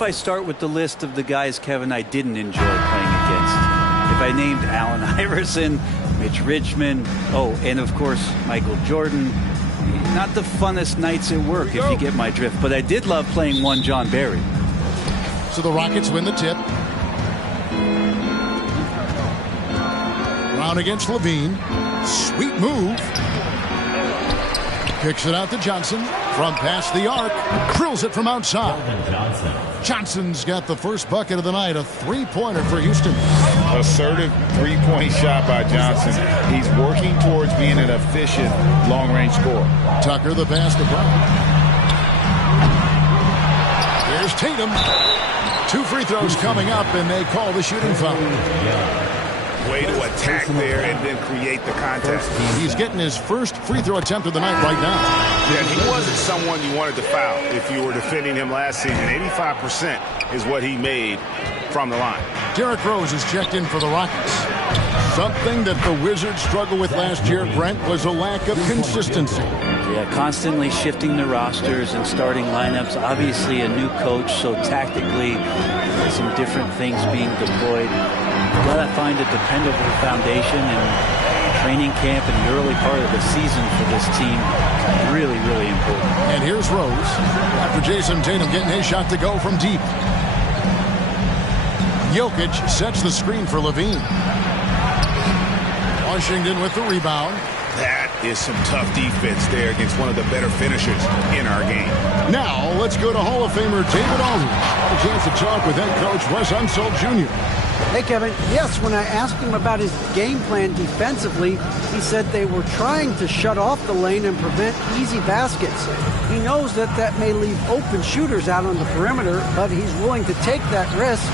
if I start with the list of the guys, Kevin, I didn't enjoy playing against? If I named Allen Iverson, Mitch Richmond, and of course, Michael Jordan, not the funnest nights at work, if you get my drift. But I did love playing one John Barry. So the Rockets win the tip. Brown against Levine. Sweet move. Kicks it out to Johnson. From past the arc. Drills it from outside. Johnson's got the first bucket of the night. A three-pointer for Houston. Assertive three-point shot by Johnson. He's working towards being an efficient long-range scorer. Tucker the pass to Brown. Here's Tatum. 2 free throws coming up, and they call the shooting foul. Way to attack there and then create the contact. He's getting his first free throw attempt of the night right now. Yeah, he wasn't someone you wanted to foul if you were defending him last season. 85% is what he made from the line. Derrick Rose is checked in for the Rockets. Something that the Wizards struggled with last year, Brent, was a lack of consistency. Yeah, constantly shifting the rosters and starting lineups. Obviously a new coach, so tactically some different things being deployed. You've got to find a dependable foundation, and training camp in the early part of the season for this team really, really important. And here's Rose after Jason Tatum getting his shot to go from deep. Jokic sets the screen for Levine. Washington with the rebound. That is some tough defense there against one of the better finishers in our game. Now let's go to Hall of Famer David Aldridge. Had a chance to talk with head coach Wes Unseld Jr. Hey, Kevin. Yes, when I asked him about his game plan defensively, he said they were trying to shut off the lane and prevent easy baskets. He knows that that may leave open shooters out on the perimeter, but he's willing to take that risk.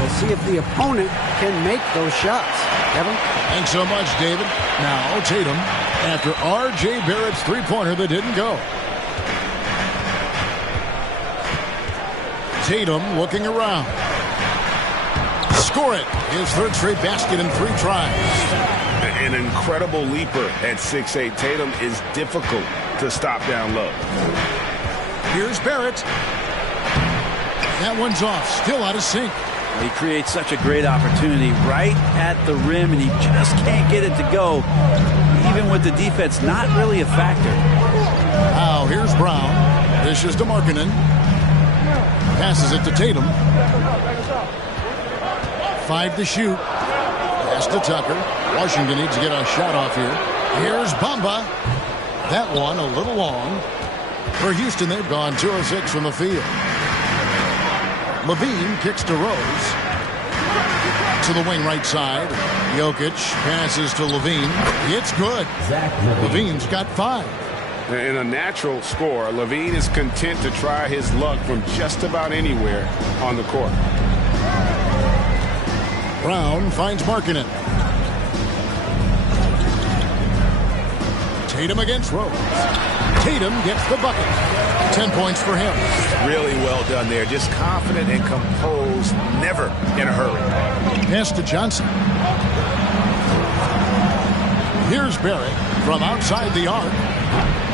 We'll see if the opponent can make those shots. Kevin? Thanks so much, David. Now Tatum after R.J. Barrett's three-pointer that didn't go. Tatum looking around. Score it. His third straight basket in 3 tries. An incredible leaper at 6'8". Tatum is difficult to stop down low. Here's Barrett. That one's off. Still out of sync. He creates such a great opportunity right at the rim, and he just can't get it to go. Even with the defense not really a factor. Now here's Brown. Dishes to Markkanen. Passes it to Tatum. 5 to shoot. Pass to Tucker. Washington needs to get a shot off here. Here's Bamba. That one a little long. For Houston, they've gone 2 of 6 from the field. Levine kicks to Rose. To the wing right side. Jokic passes to Levine. It's good. Levine's got 5. In a natural score, Levine is content to try his luck from just about anywhere on the court. Brown finds Markkanen. Tatum against Rose. Tatum gets the bucket. 10 points for him. Really well done there. Just confident and composed. Never in a hurry. Pass to Johnson. Here's Barrett from outside the arc.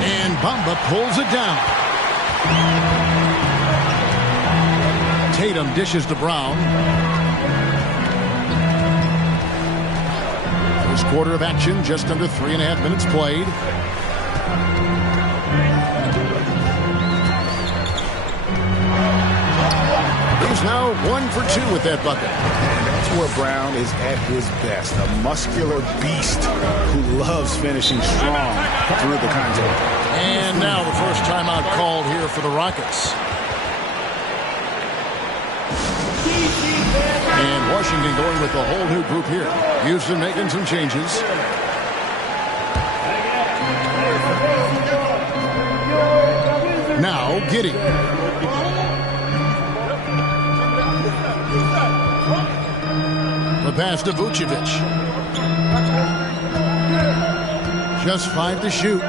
And Bamba pulls it down. Tatum dishes to Brown. First quarter of action, just under 3.5 minutes played. He's now 1 for 2 with that bucket. And that's where Brown is at his best. A muscular beast who loves finishing strong through the contact. And now the first timeout called here for the Rockets. And Washington going with the whole new group here. Houston making some changes. Now Giddey. The pass to Vucevic. Just 5 to shoot.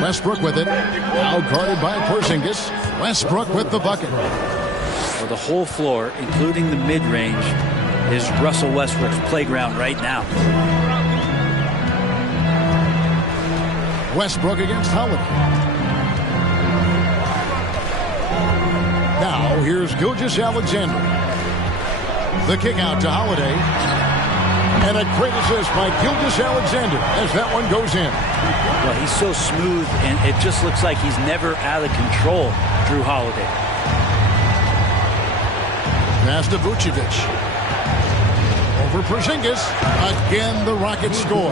Westbrook with it. Now guarded by Porzingis. Westbrook with the bucket. Well, the whole floor, including the mid-range, is Russell Westbrook's playground right now. Westbrook against Holiday. Now here's Gilgeous-Alexander. The kick out to Holiday. And a great assist by Gilgeous-Alexander as that one goes in. Well, he's so smooth, and it just looks like he's never out of control, Drew Holiday. Pass to Vucevic. Over Porzingis. Again, the Rockets score.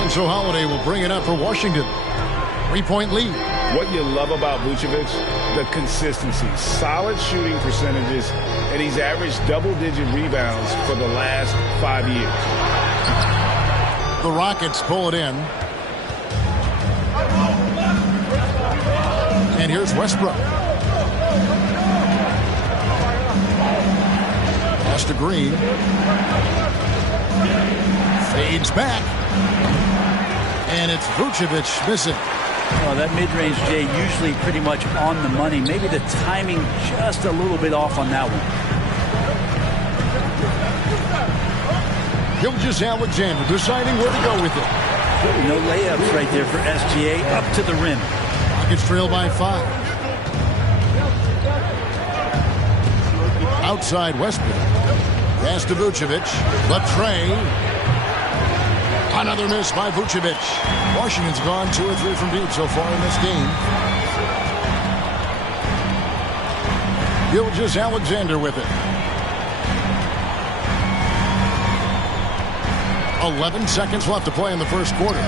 And so Holiday will bring it up for Washington. 3-point lead. What you love about Vucevic, the consistency, solid shooting percentages, and he's averaged double-digit rebounds for the last 5 years. The Rockets pull it in. And here's Westbrook. Pass to Green. Fades back. And it's Vucevic missing. Well, that mid-range, Jay, usually pretty much on the money. Maybe the timing just a little bit off on that one. Gilgeous-Alexander deciding where to go with it. No layups right there for SGA up to the rim. Rockets trail by 5. Outside Westbrook. Pass to Vucevic. Latrey. Another miss by Vucevic. Washington's gone 2 or 3 from deep so far in this game. Gilgeous-Alexander with it. 11 seconds left to play in the first quarter.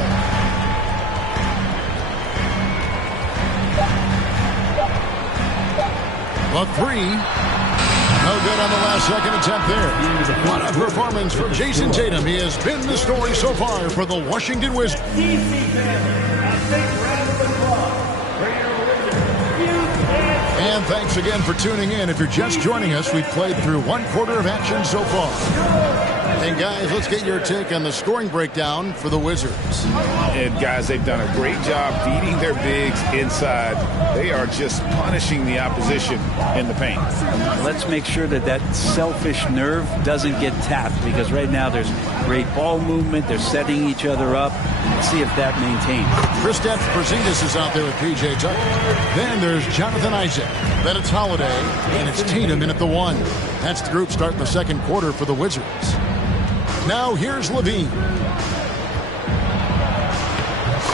The 3. No good on the last second attempt there. What a performance for Jason Tatum. He has been the story so far for the Washington Wizards. And thanks again for tuning in. If you're just joining us, we've played through 1 quarter of action so far. And guys, let's get your take on the scoring breakdown for the Wizards. And guys, they've done a great job feeding their bigs inside. They are just punishing the opposition in the paint. Let's make sure that that selfish nerve doesn't get tapped, because right now there's great ball movement. They're setting each other up. Let's see if that maintains. Kristaps Porzingis is out there with P.J. Tucker. Then there's Jonathan Isaac. Then it's Holiday. And it's Tatum in at the 1. That's the group starting the second quarter for the Wizards. Now here's Levine.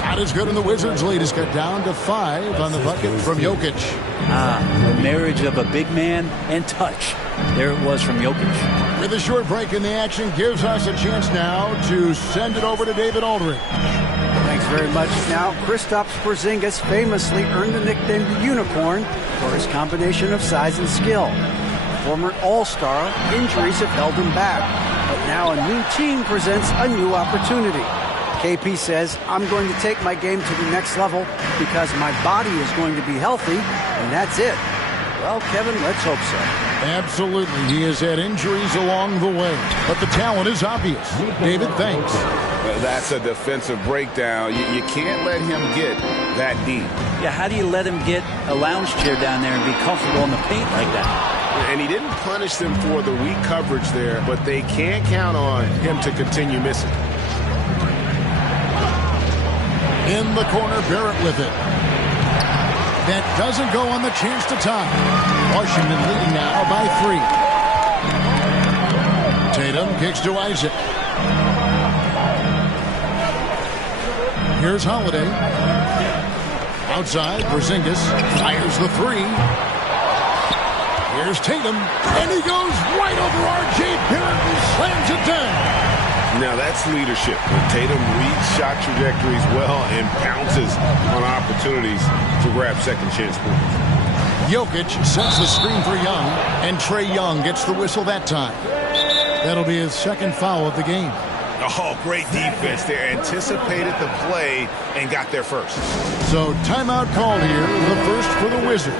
Not as good, and the Wizards lead is cut down to 5 on the bucket from Jokic. The marriage of a big man and touch. There it was from Jokic. With a short break in the action, gives us a chance now to send it over to David Aldridge. Thanks very much. Now, Kristaps Porzingis famously earned the nickname the Unicorn for his combination of size and skill. Former All-Star, injuries have held him back. But now a new team presents a new opportunity. KP says, I'm going to take my game to the next level because my body is going to be healthy, and that's it. Well, Kevin, let's hope so. Absolutely. He has had injuries along the way, but the talent is obvious. David, thanks. Well, that's a defensive breakdown. You can't let him get that deep. Yeah, how do you let him get a lounge chair down there and be comfortable in the paint like that? And he didn't punish them for the weak coverage there, but they can't count on him to continue missing. In the corner, Barrett with it. That doesn't go on the chance to tie. Washington leading now by 3. Tatum kicks to Isaac. Here's Holiday. Outside, Porzingis fires the 3. Here's Tatum, and he goes right over R.J. Barrett and slams it down. Now that's leadership. When Tatum reads shot trajectories well and pounces on opportunities to grab second chance points. Jokic sets the screen for Young, and Trae Young gets the whistle that time. That'll be his second foul of the game. Oh, great defense there. Anticipated the play and got there first. So timeout called here, the first for the Wizards.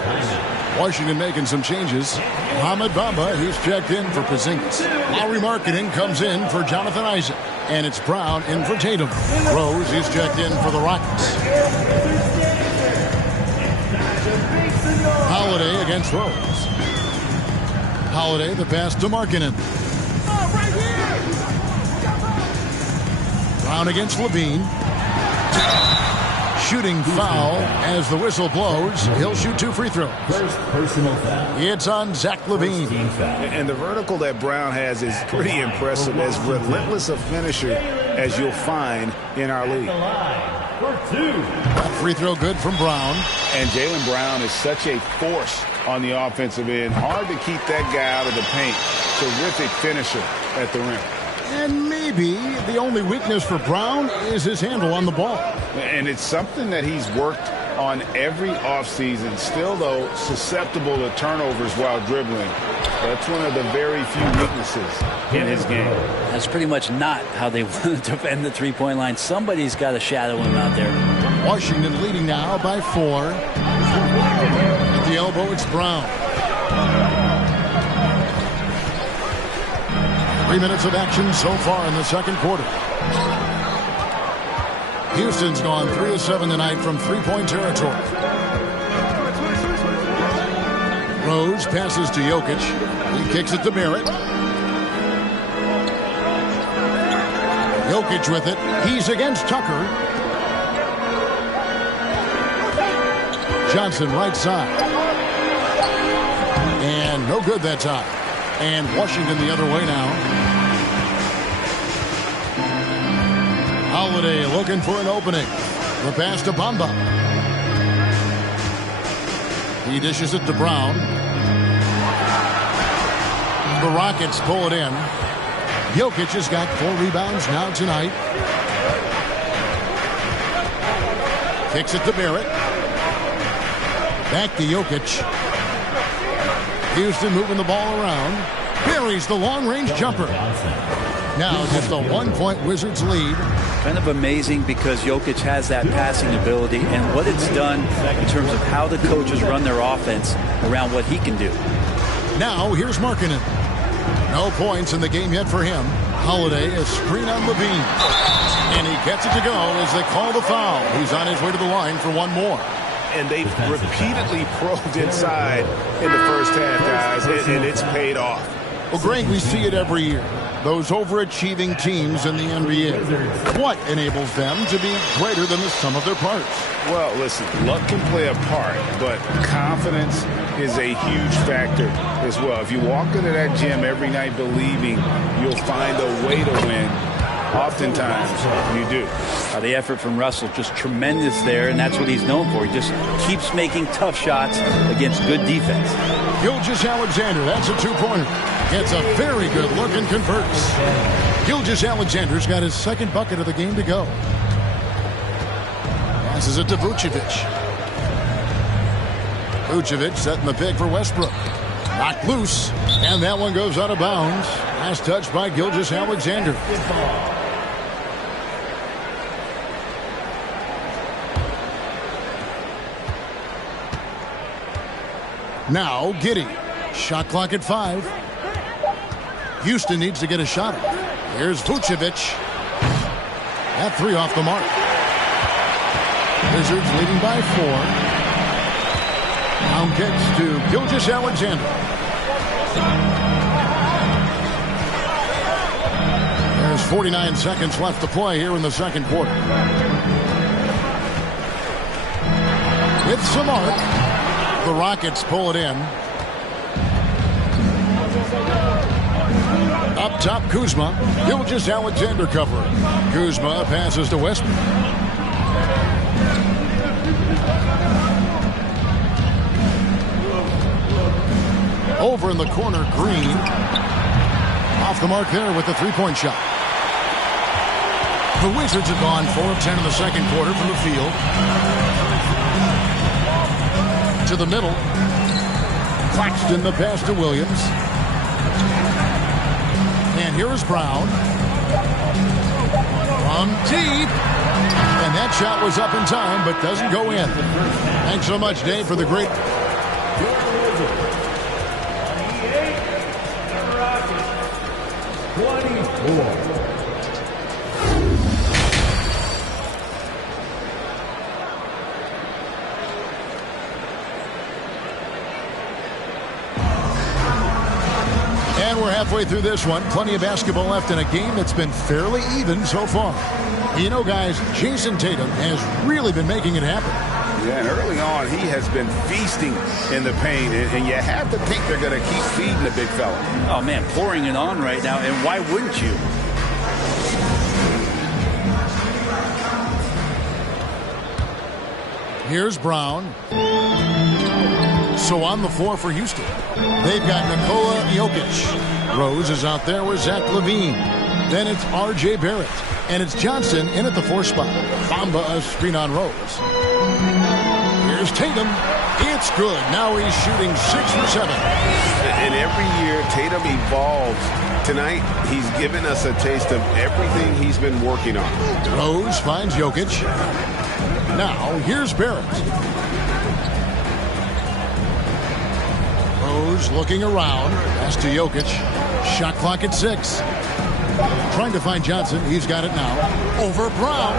Washington making some changes. Mohamed Bamba, he's checked in for Porzingis. Lowry Markkanen comes in for Jonathan Isaac. And it's Brown in for Tatum. Rose, he's checked in for the Rockets. Holiday against Rose. Holiday, the pass to Markkanen. Brown against Levine. shooting foul as the whistle blows. He'll shoot 2 free throws. First personal foul. It's on Zach LaVine. And the vertical that Brown has is pretty impressive, as relentless a finisher as you'll find in our league. That free throw good from Brown. And Jaylen Brown is such a force on the offensive end. Hard to keep that guy out of the paint. Terrific finisher at the rim. And maybe the only weakness for Brown is his handle on the ball. And it's something that he's worked on every offseason. Still, though, susceptible to turnovers while dribbling. That's one of the very few weaknesses in his game. That's pretty much not how they want to defend the three-point line. Somebody's got to shadow him out there. Washington leading now by 4. At the elbow, it's Brown. 3 minutes of action so far in the second quarter. Houston's gone 3 of 7 tonight from three-point territory. Rose passes to Jokic. He kicks it to Barrett. Jokic with it. He's against Tucker. Johnson right side. And no good that time. And Washington the other way now. Holiday looking for an opening. The pass to Bamba. He dishes it to Brown. The Rockets pull it in. Jokic has got 4 rebounds now tonight. Kicks it to Barrett. Back to Jokic. Houston moving the ball around. Buries the long-range jumper. Now just a 1-point Wizards lead. Kind of amazing because Jokic has that passing ability and what it's done in terms of how the coaches run their offense around what he can do. Now here's Markkanen. No points in the game yet for him. Holiday is screen on LaVine. And he gets it to go as they call the foul. He's on his way to the line for one more. And they've repeatedly probed inside in the first half, guys, and it's paid off. Well, Greg, we see it every year. Those overachieving teams in the NBA. What enables them to be greater than the sum of their parts? Well, listen, luck can play a part, but confidence is a huge factor as well. If you walk into that gym every night believing you'll find a way to win, oftentimes you do. The effort from Russell just tremendous there, and that's what he's known for. He just keeps making tough shots against good defense. Gilgeous-Alexander, that's a two-pointer. Gets a very good look and converts. Gilgeous-Alexander's got his second bucket of the game to go. Passes it to Vucevic. Vucevic setting the pick for Westbrook. Knocked loose, and that one goes out of bounds. Last touch by Gilgeous-Alexander. Now Giddey. Shot clock at 5. Houston needs to get a shot off. Here's Vucevic. That 3 off the mark. Wizards leading by 4. Down kicks to Gilgeous-Alexander. There's 49 seconds left to play here in the second quarter. With some arc, the Rockets pull it in. Up top, Kuzma. Gilgeous-Alexander covering. Kuzma passes to Westbrook. Over in the corner, Green. Off the mark there with the three-point shot. The Wizards have gone 4 of 10 in the second quarter from the field. To the middle. Claxton the pass to Williams. And here is Brown. From deep. And that shot was up in time, but doesn't go in. Thanks so much, Dave, for the great... And we're having Halfway through this one, plenty of basketball left in a game that's been fairly even so far. You know, guys, Jason Tatum has really been making it happen. Yeah, and early on, he has been feasting in the paint, and you have to think they're going to keep feeding the big fella. Oh, man, pouring it on right now, and why wouldn't you? Here's Brown. So on the floor for Houston, they've got Nikola Jokic. Rose is out there with Zach LaVine. Then it's R.J. Barrett. And it's Johnson in at the 4 spot. Bamba a screen on Rose. Here's Tatum. It's good. Now he's shooting 6 for 7. And every year, Tatum evolves. Tonight, he's given us a taste of everything he's been working on. Rose finds Jokic. Now, here's Barrett. Rose looking around. Pass to Jokic. Shot clock at 6. Trying to find Johnson. He's got it now. Over Brown.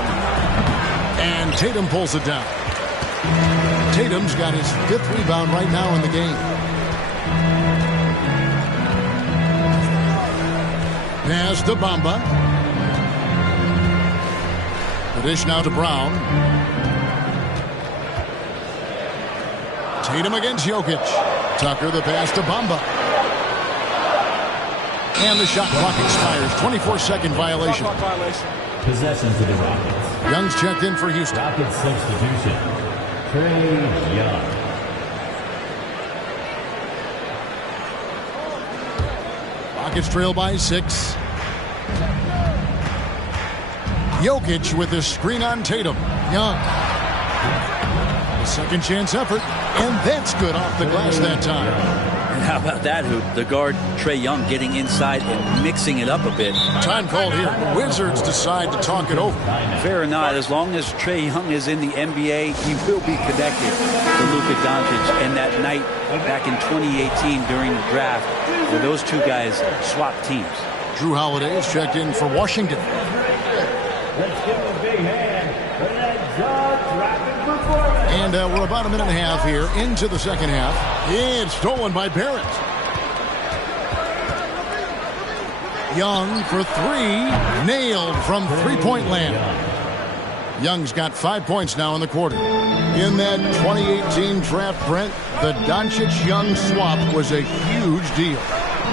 And Tatum pulls it down. Tatum's got his 5th rebound right now in the game. Pass to Bamba. The dish now to Brown. Tatum against Jokic. Tucker the pass to Bamba. And the shot clock expires. 24-second violation. Possession to the Rockets. Young's checked in for Houston. Rockets substitution. Trae Young. Rockets trail by 6. Jokic with his screen on Tatum. Young. A second chance effort. And that's good off the glass that time. And how about that hoop? The guard, Trae Young, getting inside and mixing it up a bit. Time called here. The Wizards decide to talk it over. Fair or not, as long as Trae Young is in the NBA, he will be connected to Luka Doncic. And that night back in 2018 during the draft, where those two guys swapped teams. Drew Holiday is checked in for Washington. Let's give him a big hand for that jaw-dropping performance. And we're about a minute and a half here into the second half. It's stolen by Barrett. Young for 3. Nailed from three-point land. Young's got 5 points now in the quarter. In that 2018 draft, Brent, the Doncic-Young swap was a huge deal.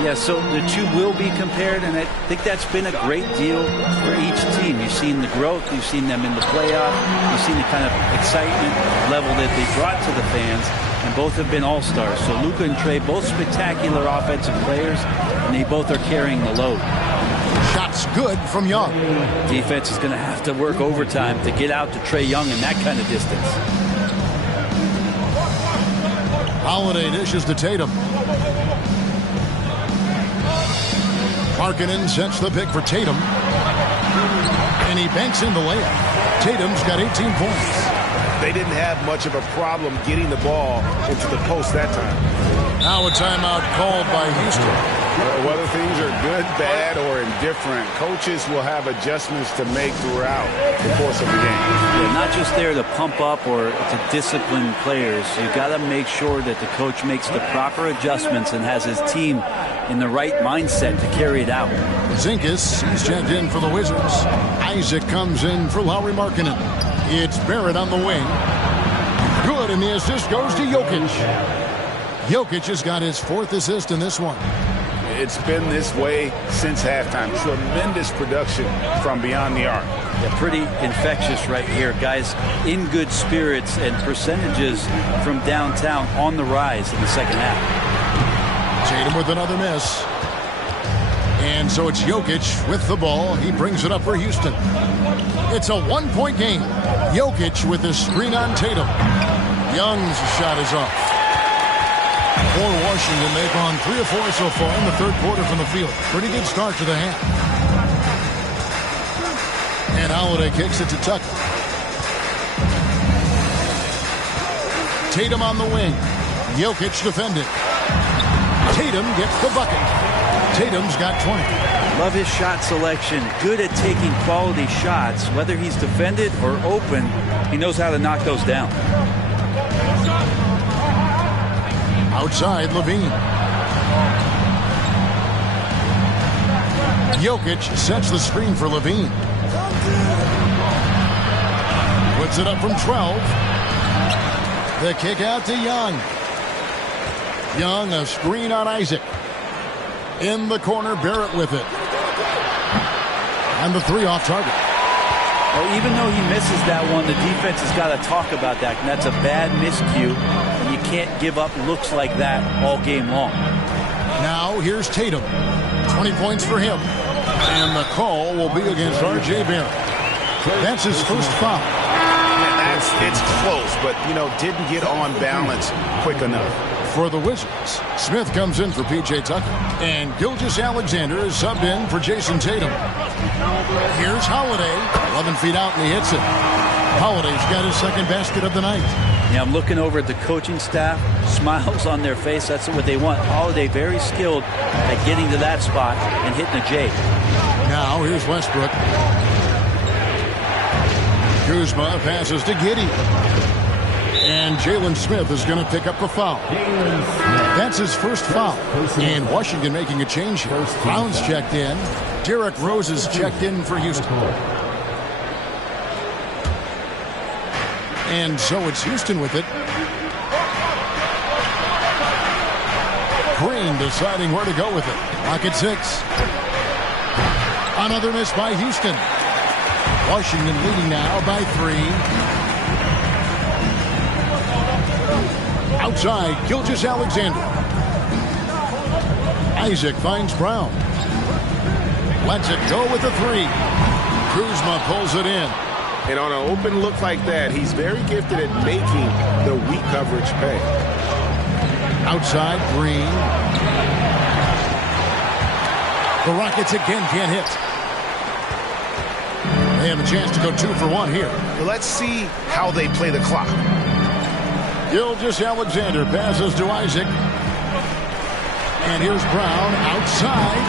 Yeah, so the two will be compared, and I think that's been a great deal for each team. You've seen the growth, you've seen them in the playoff, you've seen the kind of excitement level that they brought to the fans, and both have been all-stars. So Luka and Trae, both spectacular offensive players, and they both are carrying the load. Shots good from Young. Defense is going to have to work overtime to get out to Trae Young in that kind of distance. Holiday dishes to Tatum. Markkanen sets the pick for Tatum. And he banks in the layup. Tatum's got 18 points. They didn't have much of a problem getting the ball into the post that time. Now a timeout called by Houston. Whether things are good, bad, or indifferent, coaches will have adjustments to make throughout the course of the game. Yeah, not just there to pump up or to discipline players. You've got to make sure that the coach makes the proper adjustments and has his team in the right mindset to carry it out. Zinkas, he's checked in for the Wizards. Isaac comes in for Lauri Markkanen. It's Barrett on the wing. Good, and the assist goes to Jokic. Jokic has got his 4th assist in this one. It's been this way since halftime. Tremendous production from beyond the arc. Yeah, pretty infectious right here. Guys in good spirits and percentages from downtown on the rise in the second half. Tatum with another miss. And so it's Jokic with the ball. He brings it up for Houston. It's a 1-point game. Jokic with his screen on Tatum. Young's shot is off. For Washington, they've gone 3 of 4 so far in the third quarter from the field. Pretty good start to the half. And Holiday kicks it to Tucker. Tatum on the wing. Jokic defended. Tatum gets the bucket. Tatum's got 20. Love his shot selection. Good at taking quality shots. Whether he's defended or open, he knows how to knock those down. Outside, LaVine. Jokic sets the screen for Levine. Puts it up from 12. The kick out to Young. Young, a screen on Isaac. In the corner, Barrett with it. And the three off target. Well, even though he misses that one, the defense has got to talk about that. And that's a bad miscue. And you can't give up looks like that all game long. Now, here's Tatum. 20 points for him. And the call will be against R.J. Barrett. That's his first foul. It's close, but, didn't get on balance quick enough. For the Wizards, Smith comes in for P.J. Tucker. And Gilgeous-Alexander is subbed in for Jason Tatum. Here's Holiday. 11 feet out, and he hits it. Holiday's got his second basket of the night. Yeah, I'm looking over at the coaching staff. Smiles on their face. That's what they want. Holiday very skilled at getting to that spot and hitting a J. Now, here's Westbrook. Kuzma passes to Giddey. And Jalen Smith is going to pick up the foul. That's his first foul. And Washington making a change here. Brown's checked in. Derrick Rose is checked in for Houston. And so it's Houston with it. Green deciding where to go with it. Clock at 6. Another miss by Houston. Washington leading now by 3. Outside, Gilgeous-Alexander. Isaac finds Brown. Lets it go with the 3. Kuzma pulls it in. And on an open look like that, he's very gifted at making the weak coverage pay. Outside, Green. The Rockets again can't hit. They have a chance to go 2 for 1 here. Let's see how they play the clock. Gilgeous-Alexander passes to Isaac. And here's Brown outside.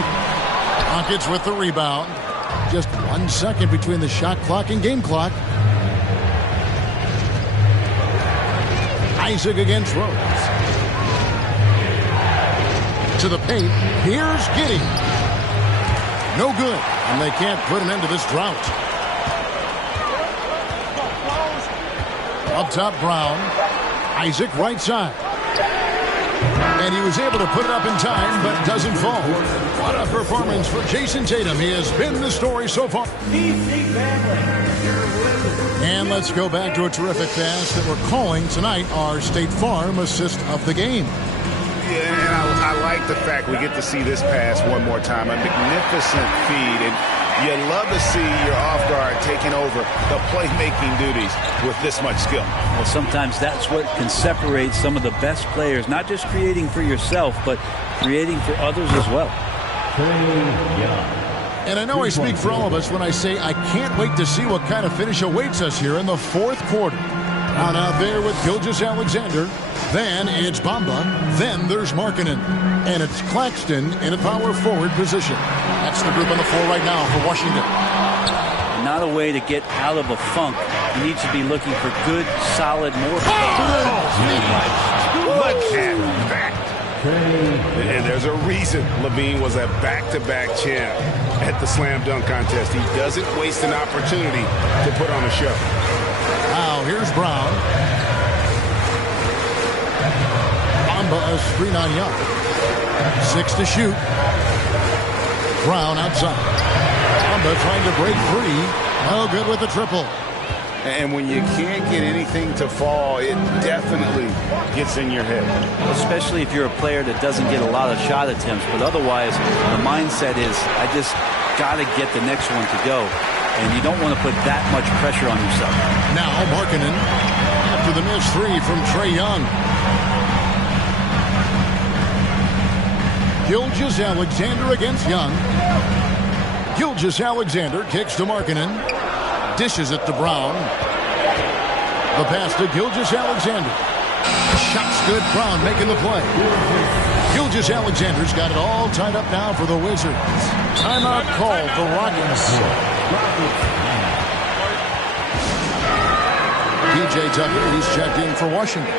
Rockets with the rebound. Just 1 second between the shot clock and game clock. Isaac against Rose. To the paint. Here's Giddey. No good. And they can't put an end to this drought. Up top, Brown. Isaac right side. And he was able to put it up in time, but it doesn't fall. What a performance for Jason Tatum. He has been the story so far. And let's go back to a terrific pass that we're calling tonight our State Farm assist of the game. Yeah, and I like the fact we get to see this pass one more time. A magnificent feed, and you love to see your off guard taking over the playmaking duties with this much skill. Well, sometimes that's what can separate some of the best players, not just creating for yourself, but creating for others as well. And I know I speak for all of us when I say I can't wait to see what kind of finish awaits us here in the fourth quarter. Brown out there with Gilgeous-Alexander. Then it's Bamba. Then there's Markkanen. And it's Claxton in a power forward position. That's the group on the floor right now for Washington. Not a way to get out of a funk. You need to be looking for good, solid, more. Look at that. And there's a reason Levine was a back-to-back champ at the slam dunk contest. He doesn't waste an opportunity to put on a show. Now here's Brown. Bamba a screen on Young. 6 to shoot. Brown outside. Bamba trying to break free. No good with the triple. And when you can't get anything to fall, it definitely gets in your head. Especially if you're a player that doesn't get a lot of shot attempts. But otherwise, the mindset is, I just got to get the next one to go. And you don't want to put that much pressure on yourself. Now Markkanen after the missed 3 from Trae Young. Gilgeous-Alexander against Young. Gilgeous-Alexander kicks to Markkanen. Dishes it to Brown. The pass to Gilgeous-Alexander. Shot's good. Brown making the play. Gilgeous-Alexander's got it all tied up now for the Wizards. Timeout call for Rockets. P.J. Tucker, he's checked in for Washington.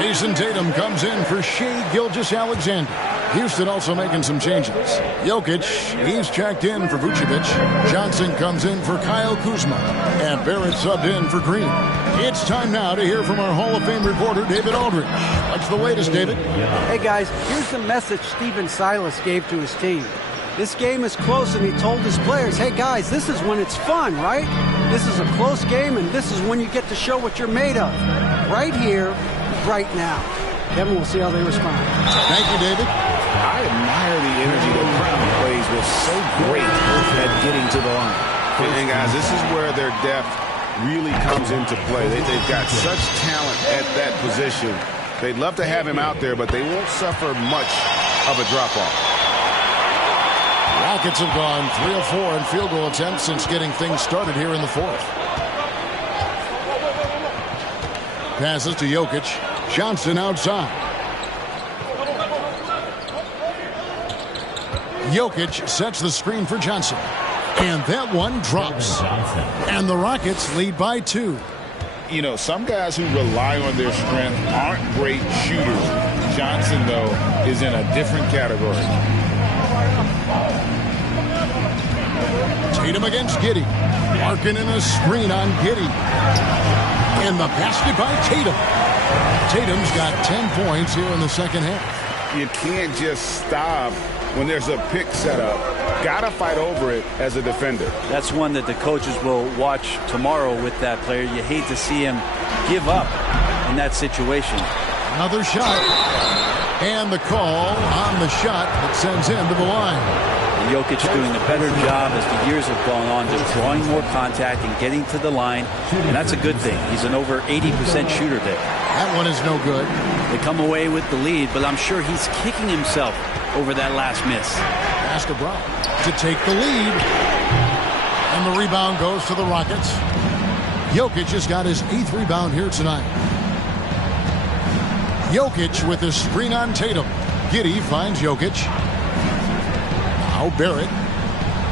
Jason Tatum comes in for Shai Gilgeous-Alexander. Houston also making some changes. Jokic, he's checked in for Vucevic. Johnson comes in for Kyle Kuzma. And Barrett subbed in for Green. It's time now to hear from our Hall of Fame reporter, David Aldridge. What's the latest, David? Hey, guys, here's the message Stephen Silas gave to his team. This game is close, and he told his players, hey, guys, this is when it's fun, right? This is a close game, and this is when you get to show what you're made of. Right here, right now. Kevin, we'll see how they respond. Thank you, David. I admire the energy that Brown plays with so great at getting to the line. And guys, this is where their depth really comes into play. They've got such talent at that position. They'd love to have him out there, but they won't suffer much of a drop-off. Rockets have gone 3 of 4 in field goal attempts since getting things started here in the fourth. Passes to Jokic. Johnson outside. Jokic sets the screen for Johnson. And that one drops. And the Rockets lead by 2. You know, some guys who rely on their strength aren't great shooters. Johnson, though, is in a different category. Tatum against Giddey. Marking in a screen on Giddey. And the basket by Tatum. Tatum's got 10 points here in the second half. You can't just stop when there's a pick set up. Gotta fight over it as a defender. That's one that the coaches will watch tomorrow with that player. You hate to see him give up in that situation. Another shot. And the call on the shot that sends him to the line. And Jokic doing a better job as the years have gone on, just drawing more contact and getting to the line. And that's a good thing. He's an over 80% shooter there. That one is no good. They come away with the lead, but I'm sure he's kicking himself over that last miss. Pass to Brown to take the lead. And the rebound goes to the Rockets. Jokic has got his 8th rebound here tonight. Jokic with the screen on Tatum. Giddey finds Jokic. Now Barrett.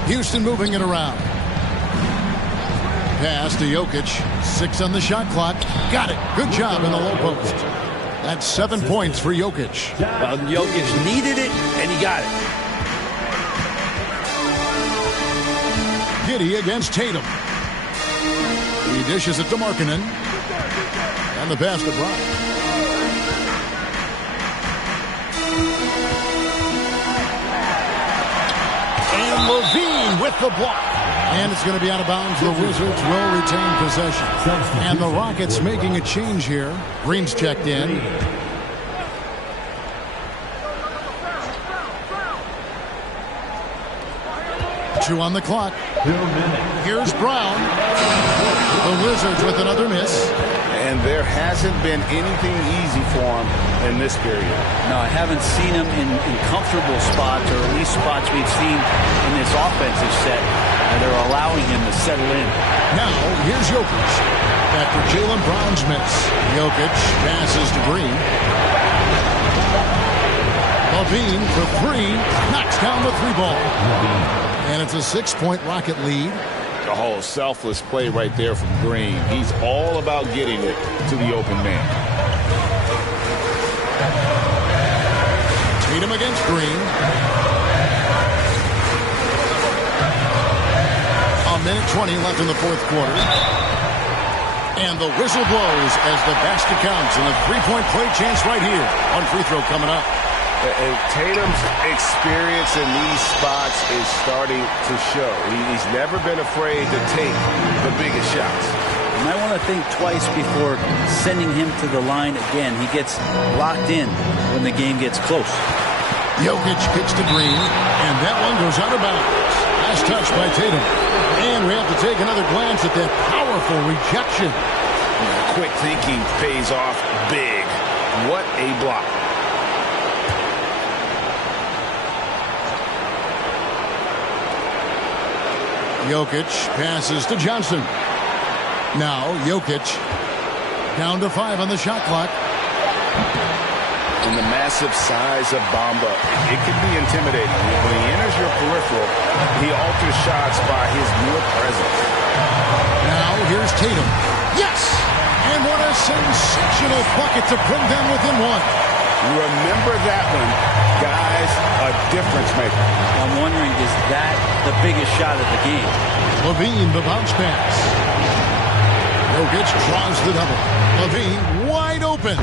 Houston moving it around. Pass to Jokic. 6 on the shot clock. Got it. Good job in the low post. That's 7 points for Jokic. Well, Jokic needed it, and he got it. Giddey against Tatum. He dishes it to Markkanen. And the pass to Brown. And Levine with the block. And it's going to be out of bounds. The Wizards will retain possession. And the Rockets making a change here. Green's checked in. Two on the clock. Here's Brown. The Wizards with another miss. And there hasn't been anything easy for him in this period. No, I haven't seen him in comfortable spots, or at least spots we've seen in this offensive set, and they're allowing him to settle in. Now, here's Jokic. After Jaylen Brown's miss, Jokic passes to Green. Levine for 3, knocks down the 3-ball. And it's a 6-point Rocket lead. A whole selfless play right there from Green. He's all about getting it to the open man. Tatum against Green. A minute 20 left in the fourth quarter. And the whistle blows as the basket counts, and a 3-point play chance right here. One free throw coming up. And Tatum's experience in these spots is starting to show. He's never been afraid to take the biggest shots. You might want to think twice before sending him to the line again. He gets locked in when the game gets close. Jokic kicks to Green, and that one goes out of bounds. Last touch by Tatum. And we have to take another glance at that powerful rejection. Quick thinking pays off big. What a block. Jokic passes to Johnson. Now Jokic down to 5 on the shot clock. And the massive size of Bamba, it can be intimidating. When he enters your peripheral, he alters shots by his mere presence. Now here's Tatum. Yes! And what a sensational bucket to bring them within 1. Remember that one. Guys, a difference maker. I'm wondering, is that the biggest shot of the game? Levine, the bounce pass. Jokic draws the double. Levine wide open.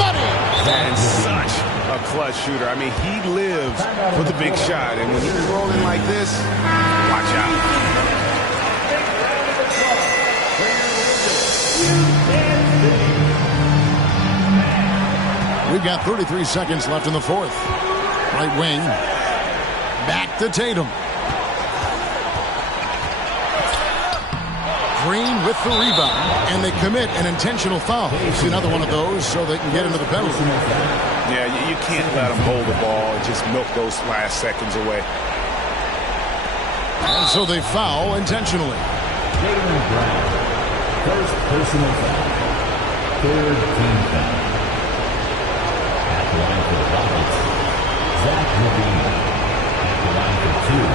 Money! And such a clutch shooter. I mean, he lives for the big shot. And when he's rolling like this, watch out. We've got 33 seconds left in the fourth. Right wing. Back to Tatum. Green with the rebound. And they commit an intentional foul. See another one of those so they can get into the penalty. Yeah, you can't let them hold the ball and just milk those last seconds away. And so they foul intentionally. Jaylen Brown, first personal foul. Third team foul. At the line for the Rockets, Zach Levine. At the line for two.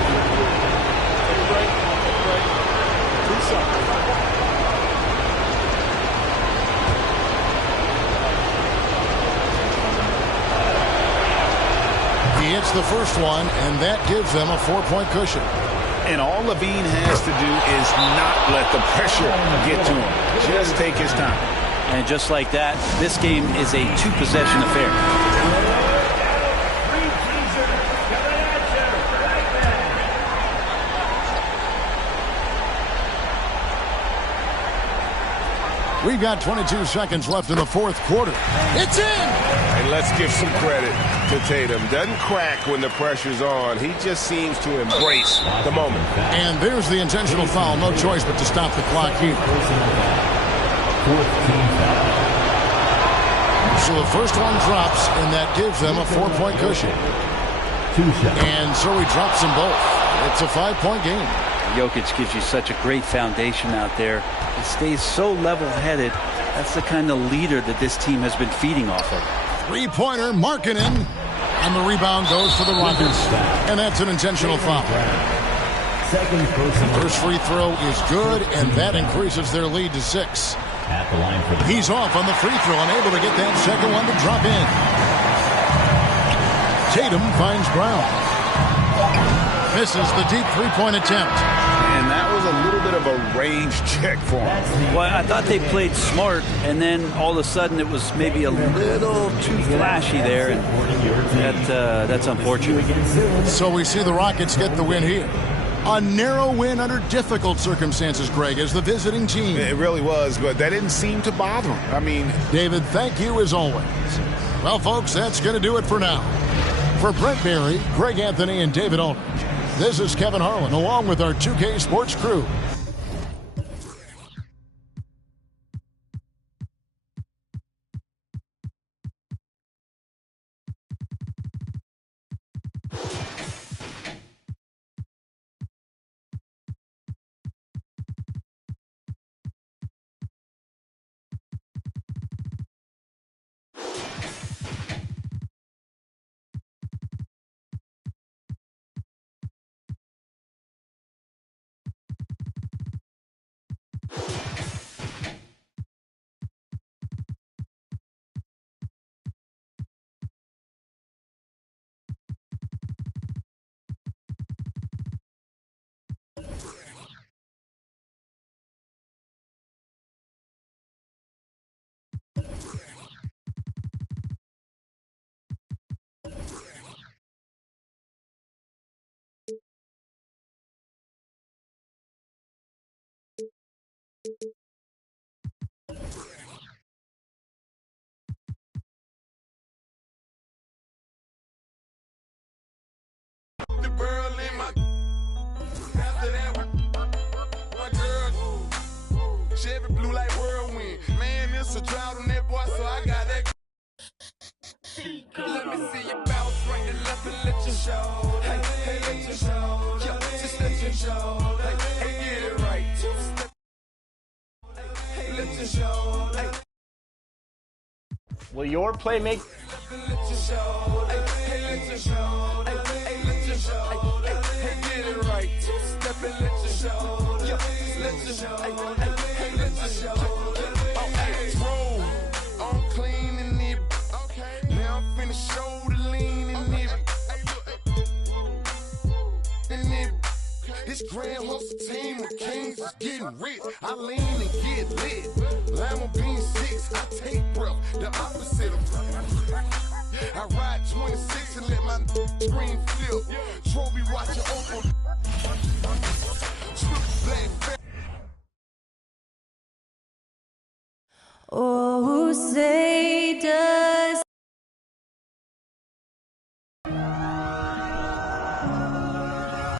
He hits the first one, and that gives them a 4-point cushion. And all Levine has to do is not let the pressure get to him. Just take his time. And just like that, this game is a two-possession affair. We've got 22 seconds left in the fourth quarter. It's in! And let's give some credit to Tatum. Doesn't crack when the pressure's on. He just seems to embrace the moment. And there's the intentional foul. No choice but to stop the clock here. So the first one drops, and that gives them a 4-point cushion. And so he drops them both. It's a 5-point game. Jokic gives you such a great foundation out there. He stays so level-headed. That's the kind of leader that this team has been feeding off of. Three-pointer, Markkanen. And the rebound goes for the Rockets. And that's an intentional foul. First free throw is good, and that increases their lead to 6. He's off on the free throw and able to get that second one to drop in. Tatum finds Brown. Misses the deep three-point attempt. And that was a little bit of a range check for him. Well, I thought they played smart, and then all of a sudden it was maybe a little too flashy there, and that's unfortunate. So we see the Rockets get the win here. A narrow win under difficult circumstances, Greg, as the visiting team. It really was, but that didn't seem to bother him. I mean, David, thank you as always. Well, folks, that's going to do it for now. For Brent Berry, Greg Anthony, and David Aldridge, this is Kevin Harlan, along with our 2K Sports crew. A drought on that boy, so I got that. Let me see you bounce right and left and let you show. Hey, hey, let you show. Yeah, just let you show. Hey, hey, get it right. Hey, let you show. Hey. Will your playmaker? Let you show. Hey, let you show. Hey, let you show. Hey, get it right. Step and let you show. Yeah, just let you show. Hey, let you show. I lean and get lit. Lima bean 6, I take breath. The opposite of I ride 26 and let my screen flip. Trophy watcher open. Oh, say does.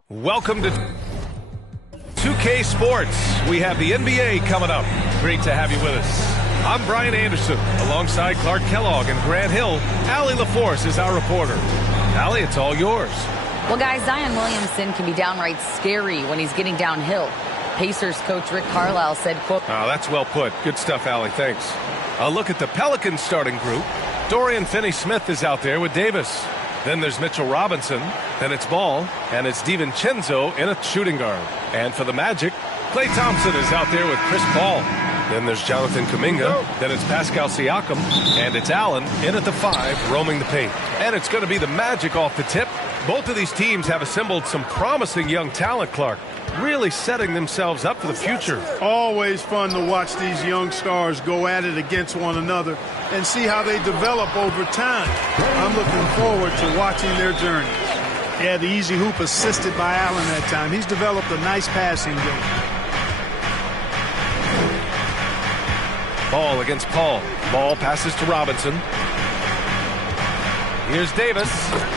Welcome to 2K Sports. We have the NBA coming up. Great to have you with us. I'm Brian Anderson, alongside Clark Kellogg and Grant Hill. Allie LaForce is our reporter. Allie, it's all yours. Well, guys, Zion Williamson can be downright scary when he's getting downhill. Pacers coach Rick Carlisle said, quote, Oh, that's well put. Good stuff, Allie. Thanks. A look at the Pelicans starting group. Dorian Finney-Smith is out there with Davis. Then there's Mitchell Robinson. Then it's Ball. And it's DiVincenzo in a shooting guard. And for the Magic, Klay Thompson is out there with Chris Paul. Then there's Jonathan Kuminga. Then it's Pascal Siakam. And it's Allen in at the 5, roaming the paint. And it's going to be the Magic off the tip. Both of these teams have assembled some promising young talent, Clark. Really setting themselves up for the future. Always fun to watch these young stars go at it against one another and see how they develop over time. I'm looking forward to watching their journey. Yeah, the easy hoop assisted by Allen that time. He's developed a nice passing game. Ball against Paul. Ball passes to Robinson. Here's Davis.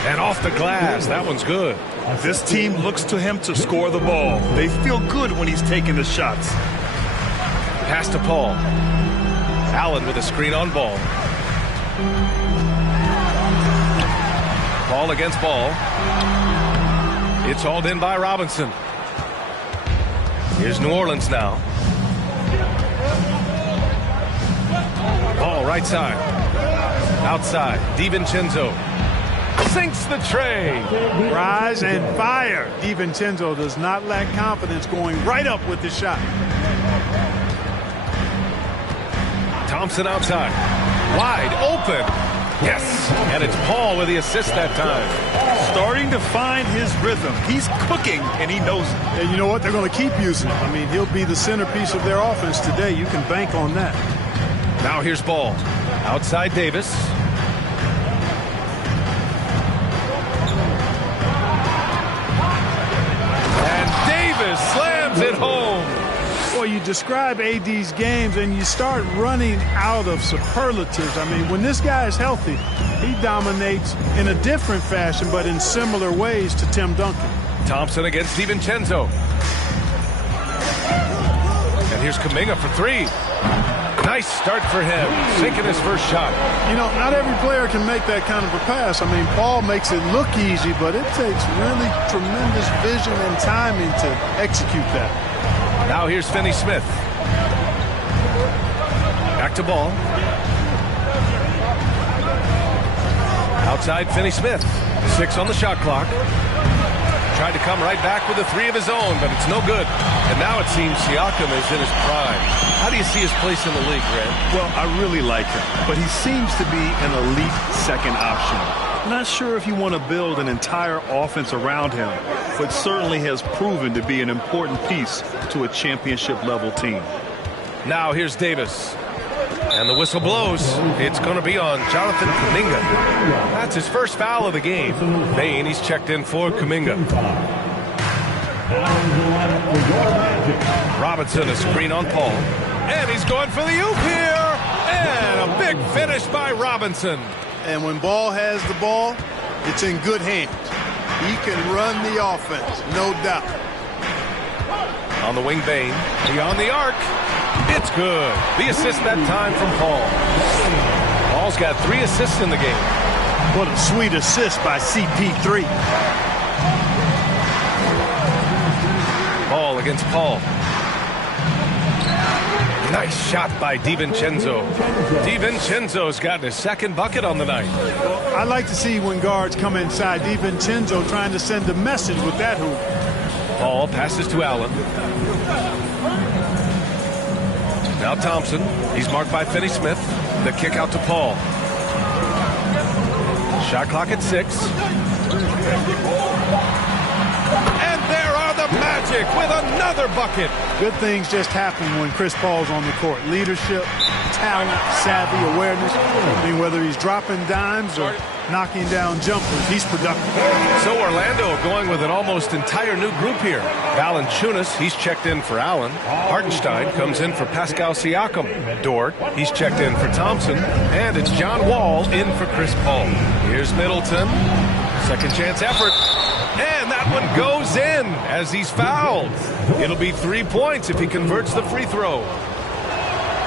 And off the glass. That one's good. This team looks to him to score the ball. They feel good when he's taking the shots. Pass to Paul. Allen with a screen on Ball. Ball against Ball. It's hauled in by Robinson. Here's New Orleans now. Ball right side. Outside. DiVincenzo. Sinks the tray. Rise and fire. DiVincenzo does not lack confidence going right up with the shot. Thompson outside. Wide open. Yes. And it's Paul with the assist that time. Starting to find his rhythm. He's cooking, and he knows it. And you know what? They're going to keep using him. I mean, he'll be the centerpiece of their offense today. You can bank on that. Now here's Ball. Outside Davis. Slams it home. Boy, you describe AD's games and you start running out of superlatives. I mean, when this guy is healthy, he dominates in a different fashion, but in similar ways to Tim Duncan. Thompson against DiVincenzo. And here's Kuminga for 3. Nice start for him, sinking his first shot. You know, not every player can make that kind of a pass. I mean, Paul makes it look easy, but it takes really tremendous vision and timing to execute that. Now here's Finney-Smith. Back to Ball. Outside Finney-Smith. 6 on the shot clock. Tried to come right back with a 3 of his own, but it's no good. And now it seems Siakam is in his prime. How do you see his place in the league, Grant? Well, I really like him, but he seems to be an elite second option. Not sure if you want to build an entire offense around him, but certainly has proven to be an important piece to a championship-level team. Now here's Davis. And the whistle blows. It's going to be on Jonathan Kuminga. That's his first foul of the game. Bain, he's checked in for Kuminga. Robinson, a screen on Paul. And he's going for the oop here. And a big finish by Robinson. And when Ball has the ball, it's in good hands. He can run the offense, no doubt. On the wing, Bain. Beyond the arc. It's good. The assist that time from Paul. Paul's got 3 assists in the game. What a sweet assist by CP3. Ball against Paul. Nice shot by DiVincenzo. DiVincenzo's gotten his second bucket on the night. Well, I like to see when guards come inside. DiVincenzo trying to send a message with that hoop. Paul passes to Allen. Now Thompson. He's marked by Finney-Smith. The kick out to Paul. Shot clock at 6. And there are the Magic Magic with another bucket. Good things just happen when Chris Paul's on the court. Leadership, talent, savvy, awareness. I mean, whether he's dropping dimes or knocking down jumpers, he's productive. So Orlando going with an almost entire new group here. Valanciunas, he's checked in for Allen. Hartenstein comes in for Pascal Siakam. Dort, he's checked in for Thompson. And it's John Wall in for Chris Paul. Here's Middleton. Second chance effort. And that one goes in as he's fouled. It'll be 3 points if he converts the free throw.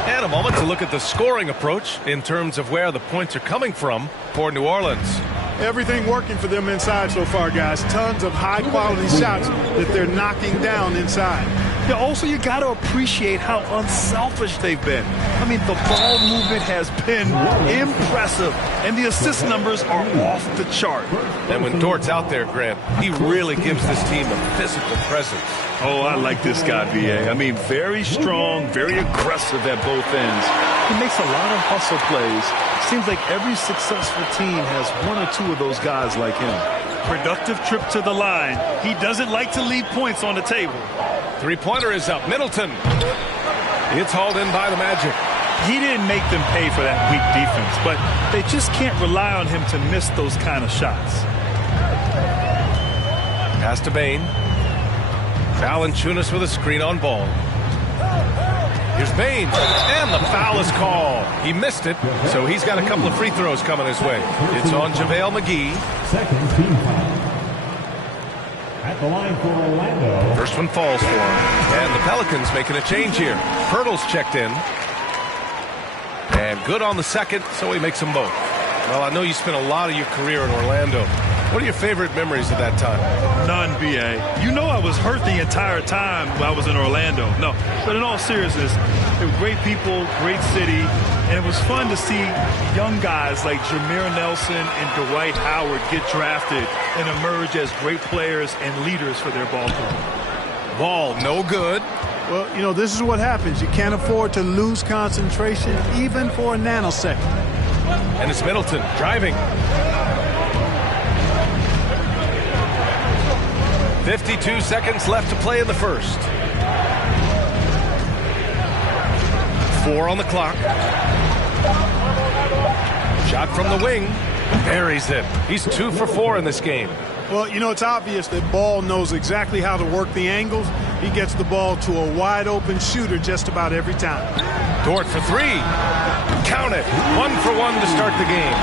And a moment to look at the scoring approach in terms of where the points are coming from for New Orleans. Everything working for them inside so far, guys. Tons of high-quality shots that they're knocking down inside. Yeah, also, you got to appreciate how unselfish they've been. I mean, the ball movement has been impressive, and the assist numbers are off the chart. And when Dort's out there, Grant, he really gives this team a physical presence. Oh, I like this guy, B.A. I mean, very strong, very aggressive at both ends. He makes a lot of hustle plays. Seems like every successful team has one or two of those guys like him. Productive trip to the line. He doesn't like to leave points on the table. Three-pointer is up. Middleton. It's hauled in by the Magic. He didn't make them pay for that weak defense, but they just can't rely on him to miss those kind of shots. Pass to Bane. Valanciunas with a screen on ball. Here's Bane, and the foul is called. He missed it, so he's got a couple of free throws coming his way. It's on JaVale McGee. Second team foul. At the line for Orlando. First one falls for him. And the Pelicans making a change here. Pirtle's checked in. And good on the second, so he makes them both. Well, I know you spent a lot of your career in Orlando. What are your favorite memories of that time? None, B.A. You know I was hurt the entire time while I was in Orlando. No, but in all seriousness, they were great people, great city, and it was fun to see young guys like Jameer Nelson and Dwight Howard get drafted and emerge as great players and leaders for their ball club. Ball no good. Well, you know, this is what happens. You can't afford to lose concentration even for a nanosecond. And it's Middleton driving. 52 seconds left to play in the first. 4 on the clock. Shot from the wing. Buries it. He's 2 for 4 in this game. Well, you know, it's obvious that Ball knows exactly how to work the angles. He gets the ball to a wide-open shooter just about every time. Dort for 3. Count it. 1 for 1 to start the game.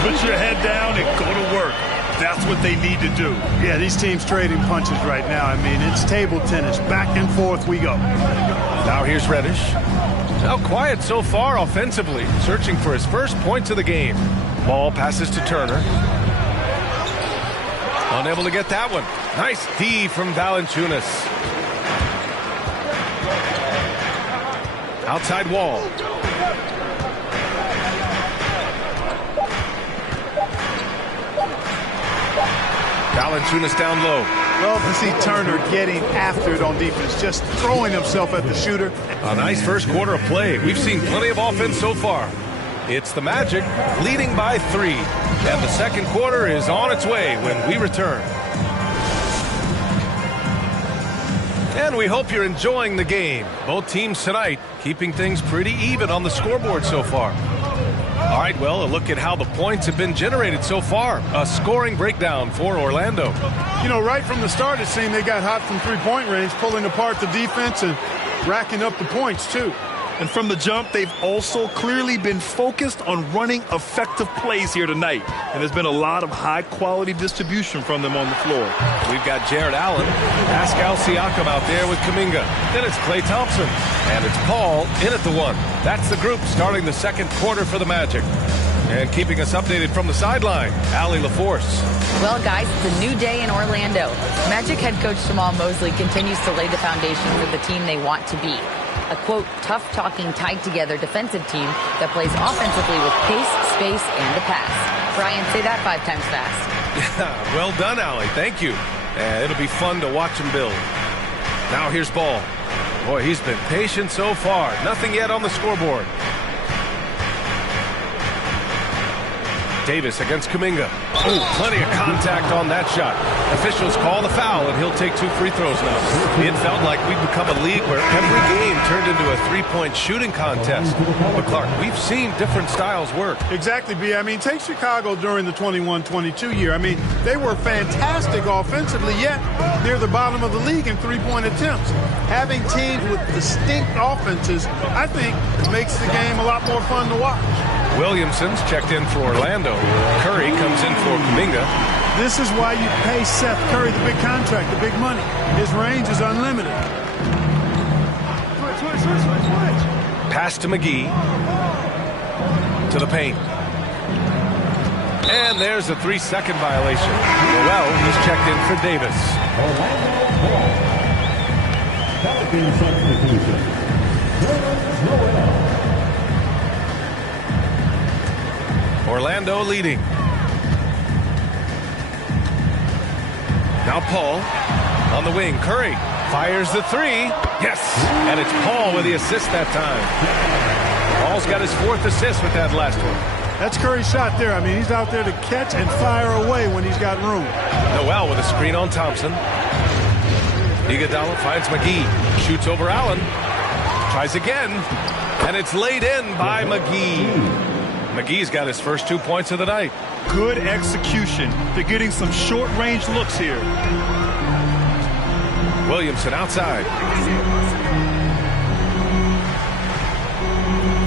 Put your head down and go to work. That's what they need to do. Yeah, these teams trading punches right now. I mean, it's table tennis. Back and forth we go. Now here's Reddish. Now quiet so far offensively. Searching for his first points of the game. Ball passes to Turner. Unable to get that one. Nice D from Valanciunas. Outside Wall. Valanciunas down low. Love to see Turner getting after it on defense, just throwing himself at the shooter. A nice first quarter of play. We've seen plenty of offense so far. It's the Magic leading by 3. And the second quarter is on its way when we return. And we hope you're enjoying the game. Both teams tonight keeping things pretty even on the scoreboard so far. All right, well, a look at how the points have been generated so far. A scoring breakdown for Orlando. You know, right from the start, it seemed they got hot from three-point range, pulling apart the defense and racking up the points, too. And from the jump, they've also clearly been focused on running effective plays here tonight. And there's been a lot of high-quality distribution from them on the floor. We've got Jared Allen, Pascal Siakam out there with Kuminga. Then it's Klay Thompson. And it's Paul in at the 1. That's the group starting the second quarter for the Magic. And keeping us updated from the sideline, Allie LaForce. Well, guys, it's a new day in Orlando. Magic head coach Jamal Mosley continues to lay the foundation for the team they want to be. A, quote, tough-talking, tied-together defensive team that plays offensively with pace, space, and the pass. Brian, say that 5 times fast. Yeah, well done, Allie. Thank you. It'll be fun to watch him build. Now here's Ball. Boy, he's been patient so far. Nothing yet on the scoreboard. Davis against Kuminga. Oh, plenty of contact on that shot. Officials call the foul, and he'll take 2 free throws now. It felt like we'd become a league where every game turned into a three-point shooting contest. But, Clark, we've seen different styles work. Exactly, B. I mean, take Chicago during the 21-22 year. I mean, they were fantastic offensively, yet near the bottom of the league in three-point attempts. Having teams with distinct offenses, I think, makes the game a lot more fun to watch. Williamson's checked in for Orlando. Curry comes in for Kuminga. This is why you pay Seth Curry the big contract, the big money. His range is unlimited. Pass to McGee. To the paint. And there's a 3-second violation. Noel, he's checked in for Davis. Pelican substitution. Noel. Orlando leading. Now Paul on the wing. Curry fires the 3. Yes! And it's Paul with the assist that time. Paul's got his 4th assist with that last one. That's Curry's shot there. I mean, he's out there to catch and fire away when he's got room. Noel with a screen on Thompson. Iguodala finds McGee. Shoots over Allen. Tries again. And it's laid in by McGee. McGee's got his first 2 points of the night. Good execution. They're getting some short-range looks here. Williamson outside.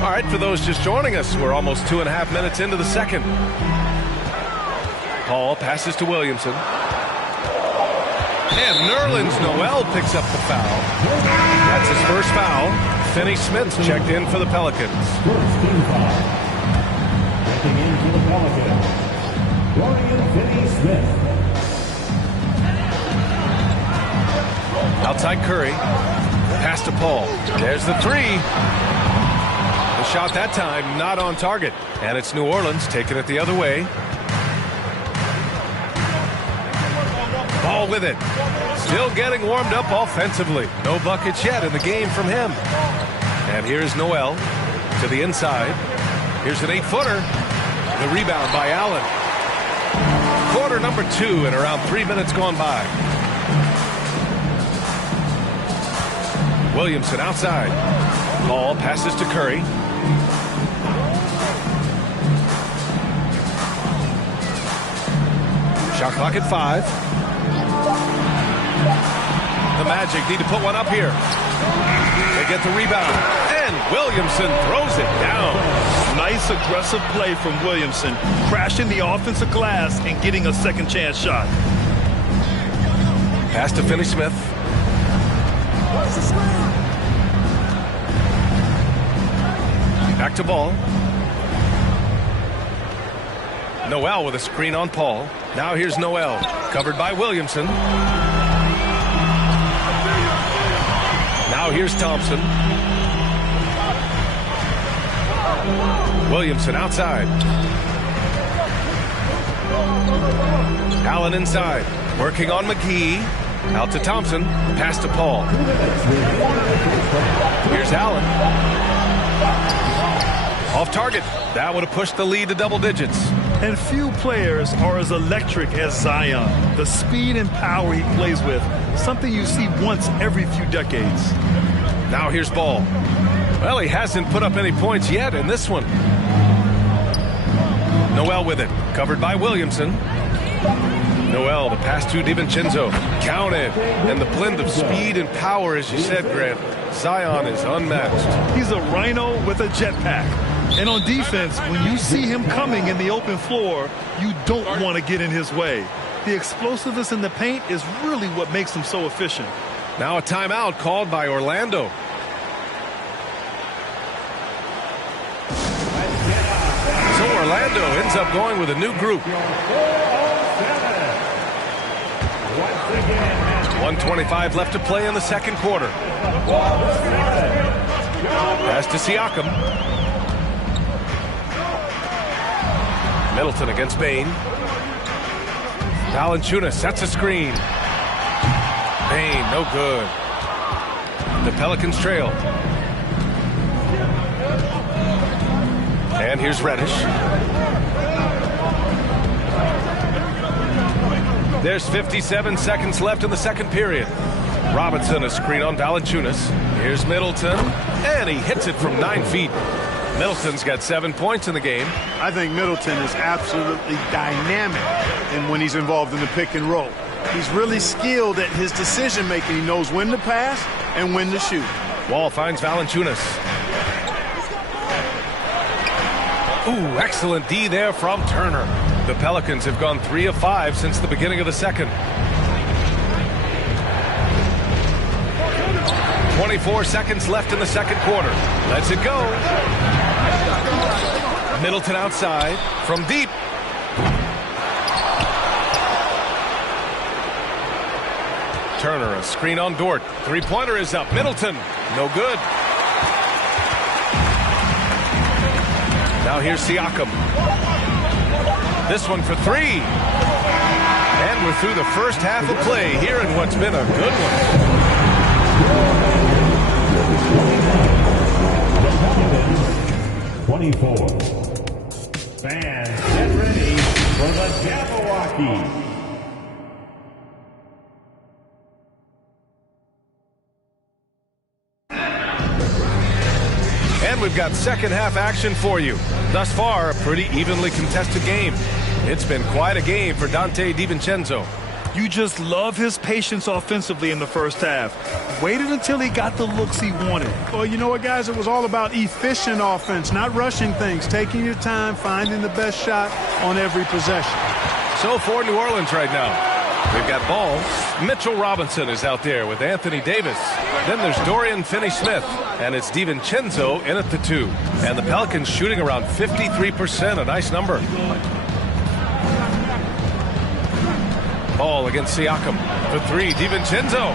All right, for those just joining us, we're almost 2.5 minutes into the second. Paul passes to Williamson. And Nerlens Noel picks up the foul. That's his first foul. Finney-Smith's checked in for the Pelicans. First team foul. Checking in for the Pelicans. Dorian Finney-Smith. Outside Curry. Pass to Paul. There's the 3. The shot that time not on target. And it's New Orleans taking it the other way. Ball with it. Still getting warmed up offensively. No buckets yet in the game from him. And here's Noel to the inside. Here's an 8-footer. The rebound by Allen. Quarter number 2 and around 3 minutes gone by. Williamson outside. Ball passes to Curry. Shot clock at 5. The Magic need to put one up here. They get the rebound. And Williamson throws it down. Nice aggressive play from Williamson, crashing the offensive glass and getting a second chance shot. Pass to Finney-Smith. Back to Ball. Noel with a screen on Paul. Now here's Noel, covered by Williamson. Now here's Thompson. Williamson outside. Allen inside. Working on McGee. Out to Thompson. Pass to Paul. Here's Allen. Off target. That would have pushed the lead to double digits. And few players are as electric as Zion. The speed and power he plays with, something you see once every few decades. Now here's Ball. Well, he hasn't put up any points yet in this one. Noel with it. Covered by Williamson. Noel, the pass to DiVincenzo. Counted. And the blend of speed and power, as you said, Grant. Zion is unmatched. He's a rhino with a jetpack. And on defense, when you see him coming in the open floor, you don't want to get in his way. The explosiveness in the paint is really what makes him so efficient. Now a timeout called by Orlando. So Orlando ends up going with a new group. 1:25 left to play in the second quarter. Pass to Siakam. Middleton against Bain. Valanciunas sets a screen. Bain, no good. The Pelicans trail. And here's Reddish. There's 57 seconds left in the second period. Robinson, a screen on Valanciunas. Here's Middleton, and he hits it from 9 feet. Middleton's got 7 points in the game. I think Middleton is absolutely dynamic when he's involved in the pick and roll. He's really skilled at his decision-making. He knows when to pass and when to shoot. Wall finds Valanciunas. Ooh, excellent D there from Turner. The Pelicans have gone 3 of 5 since the beginning of the second. 24 seconds left in the second quarter. Lets it go. Middleton outside from deep. Turner, a screen on Dort. Three-pointer is up. Middleton, no good. Now here's Siakam. This one for 3. And we're through the first half of play here in what's been a good one. 24. Fans, get ready for the Jabberwocky. And we've got second half action for you. Thus far, a pretty evenly contested game. It's been quite a game for Dante DiVincenzo. You just love his patience offensively in the first half. Waited until he got the looks he wanted. Well, you know what, guys? It was all about efficient offense, not rushing things, taking your time, finding the best shot on every possession. So for New Orleans right now, we've got ball. Mitchell Robinson is out there with Anthony Davis. Then there's Dorian Finney-Smith, and it's DiVincenzo in at the 2. And the Pelicans shooting around 53%, a nice number. Ball against Siakam for 3. DiVincenzo.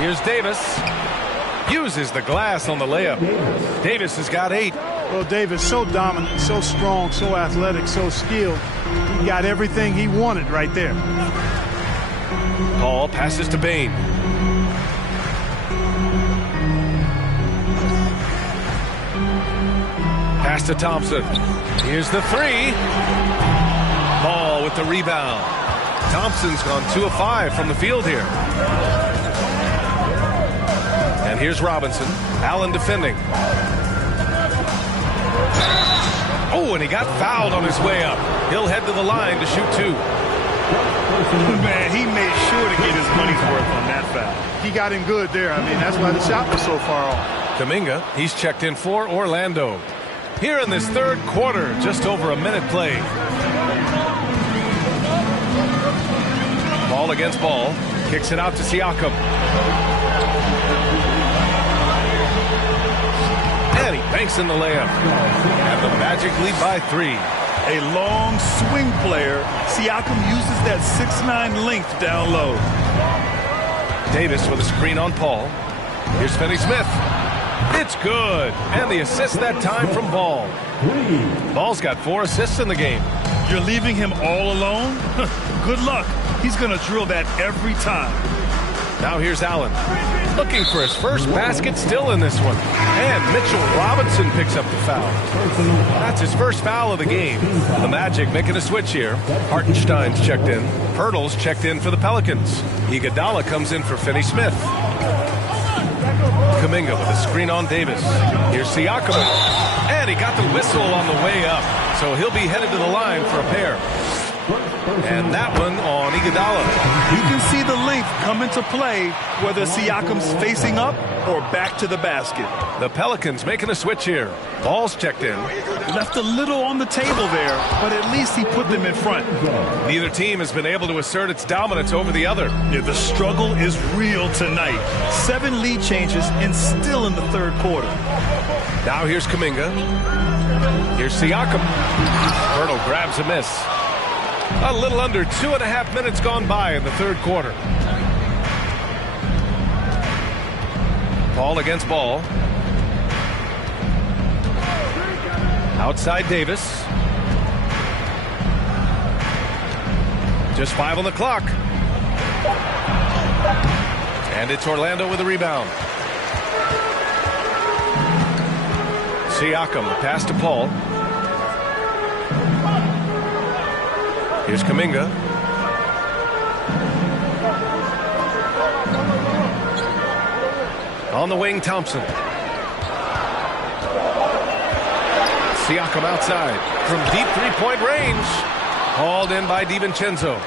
Here's Davis. Uses the glass on the layup. Davis has got 8. Well, Davis so dominant, so strong, so athletic, so skilled. He got everything he wanted right there. Ball passes to Bane. Pass to Thompson. Here's the 3. Ball with the rebound. Thompson's gone 2 of 5 from the field here. And here's Robinson. Allen defending. Oh, and he got fouled on his way up. He'll head to the line to shoot 2. Man, he made sure to get his money's worth on that foul. He got him good there. I mean, that's why the shot was so far off. Kuminga, he's checked in for Orlando. Here in this third quarter, just over a minute played. Ball against ball. Kicks it out to Siakam. And he banks in the layup. And the Magic lead by 3. A long swing player. Siakam uses that 6'9" length down low. Davis with a screen on Paul. Here's Finney-Smith. It's good. And the assist that time from Ball. Ball's got 4 assists in the game. You're leaving him all alone? Good luck. He's going to drill that every time. Now here's Allen. Looking for his first basket still in this one. And Mitchell Robinson picks up the foul. That's his first foul of the game. The Magic making a switch here. Hartenstein's checked in. Pirtle's checked in for the Pelicans. Iguodala comes in for Finney-Smith. Kuminga with a screen on Davis. Here's Siakam. And he got the whistle on the way up. So he'll be headed to the line for a pair. And that one on Iguodala. You can see the length come into play whether Siakam's facing up or back to the basket. The Pelicans making a switch here. Ball's checked in. Left a little on the table there, but at least he put them in front. Neither team has been able to assert its dominance over the other. Yeah, the struggle is real tonight. 7 lead changes and still in the third quarter. Now here's Kuminga. Here's Siakam. Pirtle grabs a miss. A little under 2.5 minutes gone by in the third quarter. Paul against Ball. Outside Davis. Just 5 on the clock. And it's Orlando with a rebound. Siakam, the pass to Paul. Here's Kuminga. On the wing, Thompson. Siakam outside from deep three-point range. Hauled in by DiVincenzo.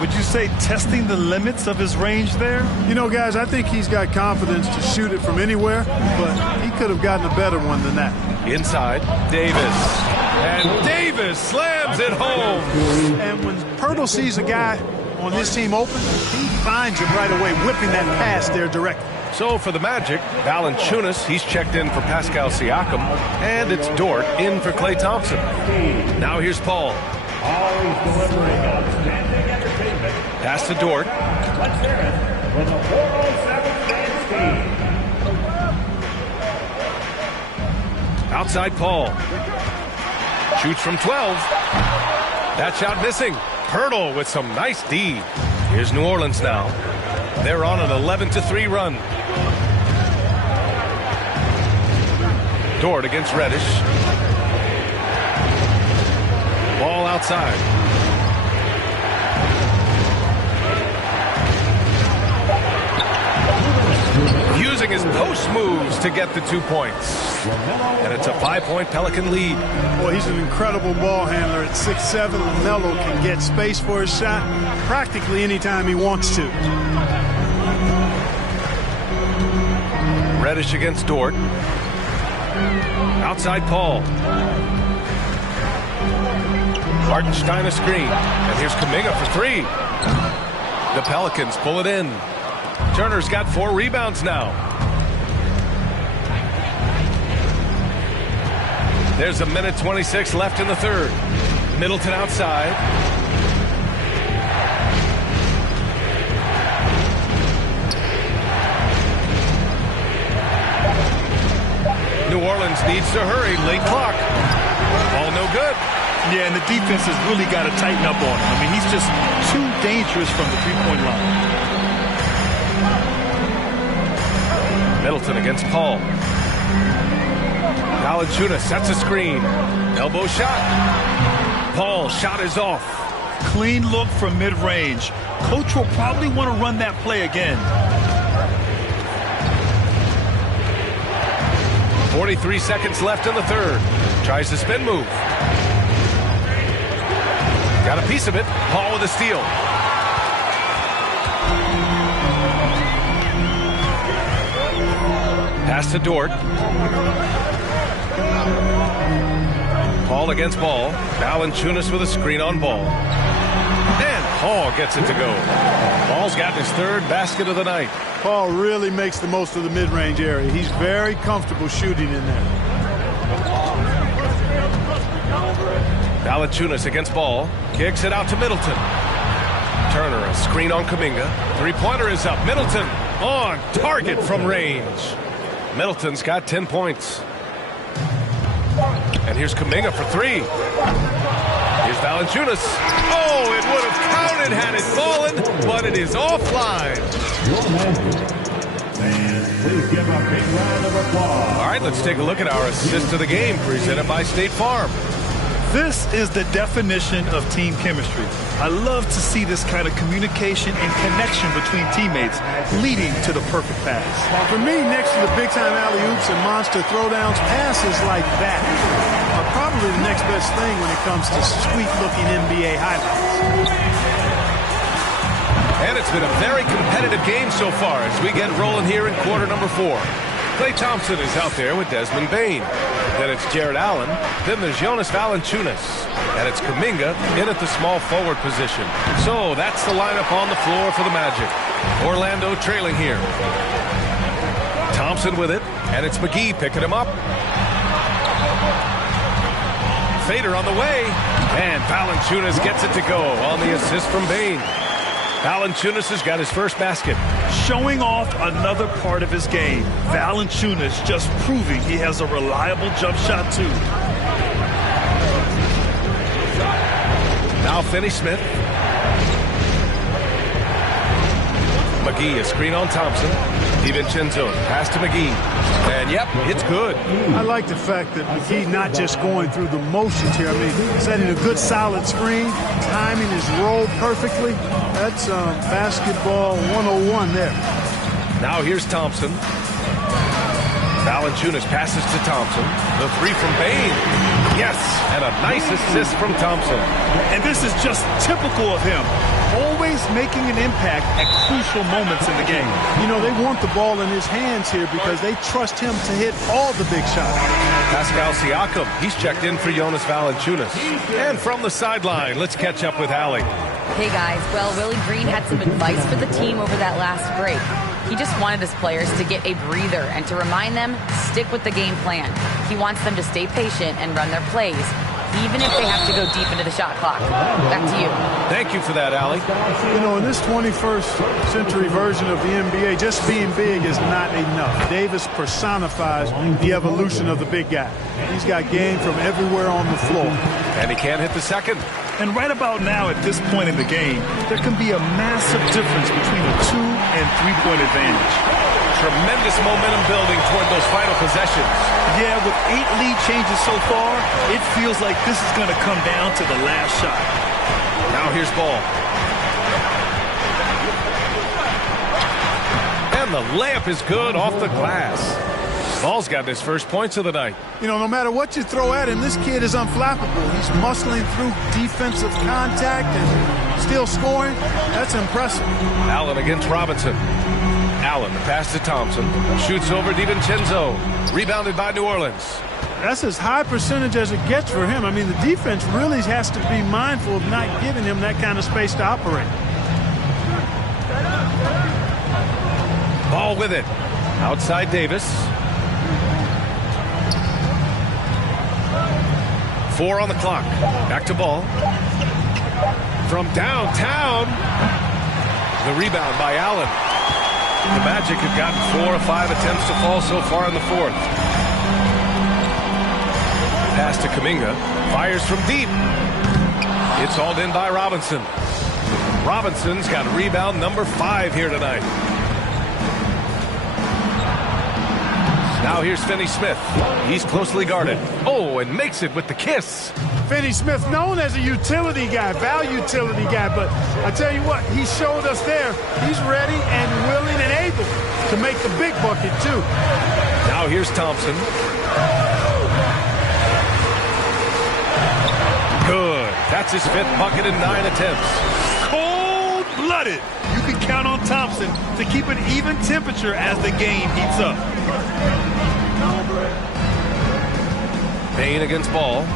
Would you say testing the limits of his range there? You know, guys, I think he's got confidence to shoot it from anywhere, but he could have gotten a better one than that. Inside, Davis. And Davis slams it home. And when Pirtle sees a guy on his team open, he finds him right away, whipping that pass there directly. So for the Magic, Valanciunas, he's checked in for Pascal Siakam, and it's Dort in for Klay Thompson. Now here's Paul. Always delivering outstanding entertainment. Pass to Dort. Let's hear it for the 407 Fans team. Outside Paul. Shoots from 12. That shot missing. Pirtle with some nice D. Here's New Orleans now. They're on an 11-3 run. Dort against Reddish. Ball outside. Using his post moves to get the 2 points. And it's a 5-point Pelican lead. Boy, he's an incredible ball handler at 6'7". LaMelo can get space for his shot practically anytime he wants to. Reddish against Dort. Outside Paul. Hartenstein a screen. And here's Kuminga for 3. The Pelicans pull it in. Turner's got 4 rebounds now. There's a minute 26 left in the third. Middleton outside. New Orleans needs to hurry. Late clock. All no good. Yeah, and the defense has really got to tighten up on him. I mean, he's just too dangerous from the three-point line. Middleton against Paul. Valanciunas sets a screen. Elbow shot. Paul's shot is off. Clean look from mid-range. Coach will probably want to run that play again. 43 seconds left in the third. Tries the spin move. Got a piece of it. Paul with a steal. Pass to Dort. Paul against Ball. Valanciunas with a screen on Ball. And Paul gets it to go. Ball's got his third basket of the night. Paul really makes the most of the mid-range area. He's very comfortable shooting in there. Valanciunas against Ball. Kicks it out to Middleton. Turner, a screen on Kuminga. Three-pointer is up. Middleton on target from range. Middleton's got 10 points. And here's Kuminga for 3. Here's Valanciunas. Oh, it would have counted had it fallen, but it is offline. And please give a big round of applause. All right, let's take a look at our assist of the game presented by State Farm. This is the definition of team chemistry. I love to see this kind of communication and connection between teammates leading to the perfect pass. For me, next to the big-time alley-oops and monster throwdowns, passes like that are probably the next best thing when it comes to sweet-looking NBA highlights. And it's been a very competitive game so far as we get rolling here in quarter number 4. Klay Thompson is out there with Desmond Bane. Then it's Jared Allen. Then there's Jonas Valanciunas. And it's Kuminga in at the small forward position. So that's the lineup on the floor for the Magic. Orlando trailing here. Thompson with it. And it's McGee picking him up. Fader on the way. And Valanciunas gets it to go on the assist from Bane. Valanciunas has got his first basket. Showing off another part of his game. Valanciunas just proving he has a reliable jump shot, too. Now Finney-Smith. McGee, a screen on Thompson. DiVincenzo, pass to McGee. And, yep, it's good. I like the fact that McGee not just going through the motions here. I mean, setting a good solid screen, timing his roll perfectly. That's basketball 101 there. Now here's Thompson. Valanciunas passes to Thompson. The three from Bain. Yes, and a nice assist from Thompson. And this is just typical of him. Always making an impact at crucial moments in the game. You know, they want the ball in his hands here because they trust him to hit all the big shots. Pascal Siakam, he's checked in for Jonas Valanciunas. And from the sideline, let's catch up with Allie. Hey guys, well, Willie Green had some advice for the team over that last break. He just wanted his players to get a breather and to remind them, stick with the game plan. He wants them to stay patient and run their plays, even if they have to go deep into the shot clock. Back to you. Thank you for that, Allie. You know, in this 21st century version of the NBA, just being big is not enough. Davis personifies the evolution of the big guy. He's got game from everywhere on the floor. And he can't hit the second. And right about now, at this point in the game, there can be a massive difference between a 2- and 3-point advantage. Tremendous momentum building toward those final possessions. Yeah, with 8 lead changes so far, it feels like this is going to come down to the last shot. Now here's Ball. And the layup is good off the glass. Ball's got his first points of the night. You know, no matter what you throw at him, this kid is unflappable. He's muscling through defensive contact and still scoring. That's impressive. Allen against Robinson. Allen, the pass to Thompson. Shoots over DiVincenzo. Rebounded by New Orleans. That's as high percentage as it gets for him. I mean, the defense really has to be mindful of not giving him that kind of space to operate. Ball with it. Outside Davis. 4 on the clock. Back to Ball. From downtown. The rebound by Allen. The Magic have gotten 4 of 5 attempts to fall so far in the fourth. Pass to Kuminga. Fires from deep. It's hauled in by Robinson. Robinson's got rebound number 5 here tonight. Now here's Finney-Smith. He's closely guarded. Oh, and makes it with the kiss. Finney-Smith, known as a utility guy, utility guy, but I tell you what, he showed us there. He's ready and willing and able to make the big bucket, too. Now here's Thompson. Good. That's his 5th bucket in 9 attempts. Cold-blooded. You can count on Thompson to keep an even temperature as the game heats up. Bain against Ball.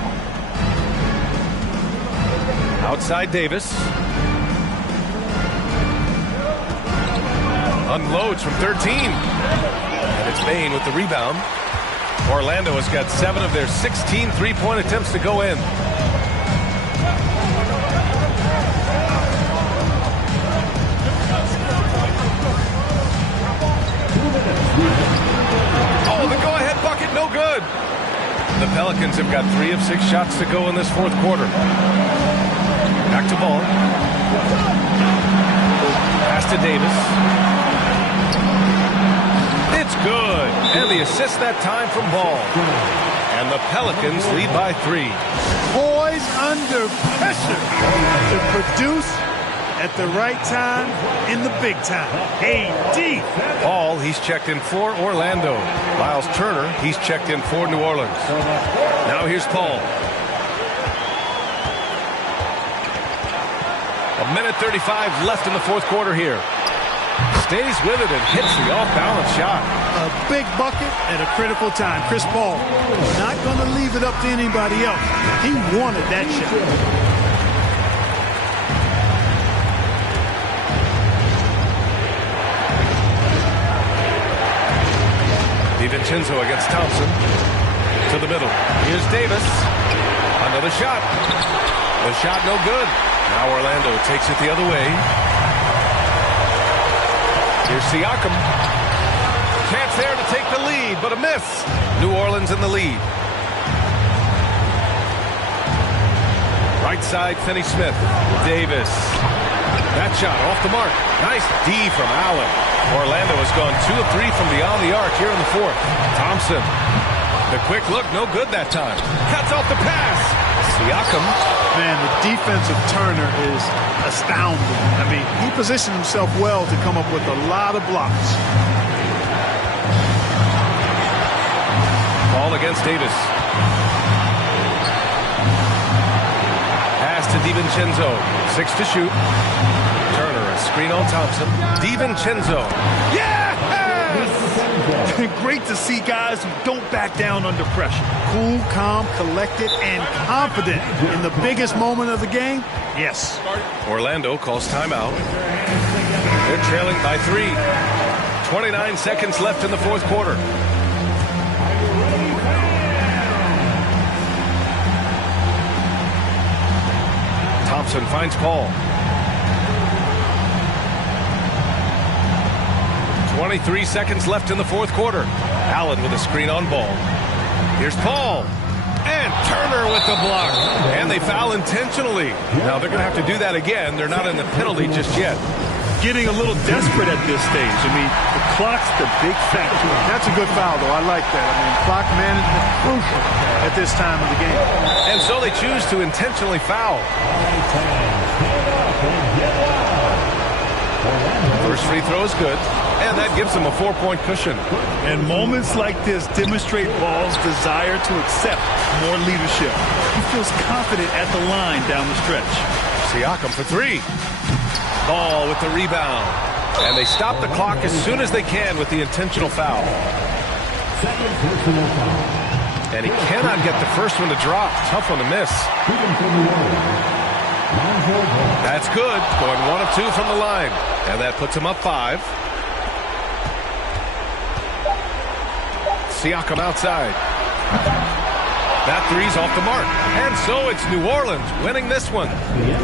Outside Davis. Unloads from 13. And it's Bain with the rebound. Orlando has got 7 of their 16 3-point attempts to go in. Oh, the go-ahead bucket, no good. The Pelicans have got 3 of 6 shots to go in this fourth quarter. Back to Ball. Pass to Davis. It's good. And the assist that time from Ball. And the Pelicans lead by 3. Poised under pressure to produce at the right time in the big time. AD. Ball, he's checked in for Orlando. Miles Turner, he's checked in for New Orleans. Now here's Paul. 1:35 left in the fourth quarter here. Stays with it and hits the off-balance shot. A big bucket at a critical time. Chris Paul not going to leave it up to anybody else. He wanted that shot. DiVincenzo against Thompson. To the middle. Here's Davis. Another shot. The shot no good. Now Orlando takes it the other way. Here's Siakam. Chance there to take the lead, but a miss. New Orleans in the lead. Right side, Finney-Smith. Davis. That shot off the mark. Nice D from Allen. Orlando has gone 2 of 3 from beyond the arc here in the fourth. Thompson. The quick look, no good that time. Cuts off the pass. Siakam. Man, the defense of Turner is astounding. I mean, he positioned himself well to come up with a lot of blocks. against Davis. Pass to DiVincenzo. 6 to shoot. Turner, a screen on Thompson. DiVincenzo. Yeah! Great to see guys who don't back down under pressure. Cool, calm, collected, and confident in the biggest moment of the game. Yes. Orlando calls timeout. They're trailing by 3. 29 seconds left in the fourth quarter. Thompson finds Paul. 23 seconds left in the fourth quarter. Allen with a screen on ball. Here's Paul. And Turner with the block. And they foul intentionally. Now they're going to have to do that again. They're not in the penalty just yet. Getting a little desperate at this stage. I mean, the clock's the big factor. That's a good foul, though. I like that. I mean, clock management crucial at this time of the game. And so they choose to intentionally foul. First free throw is good, and that gives them a 4-point cushion. And moments like this demonstrate Ball's desire to accept more leadership. He feels confident at the line down the stretch. Siakam for 3. Ball with the rebound. And they stop the clock as soon as they can with the intentional foul. And he cannot get the first one to drop. Tough one to miss. That's good. Going 1 of 2 from the line. And that puts him up 5. Siakam outside. That three's off the mark. And so it's New Orleans winning this one.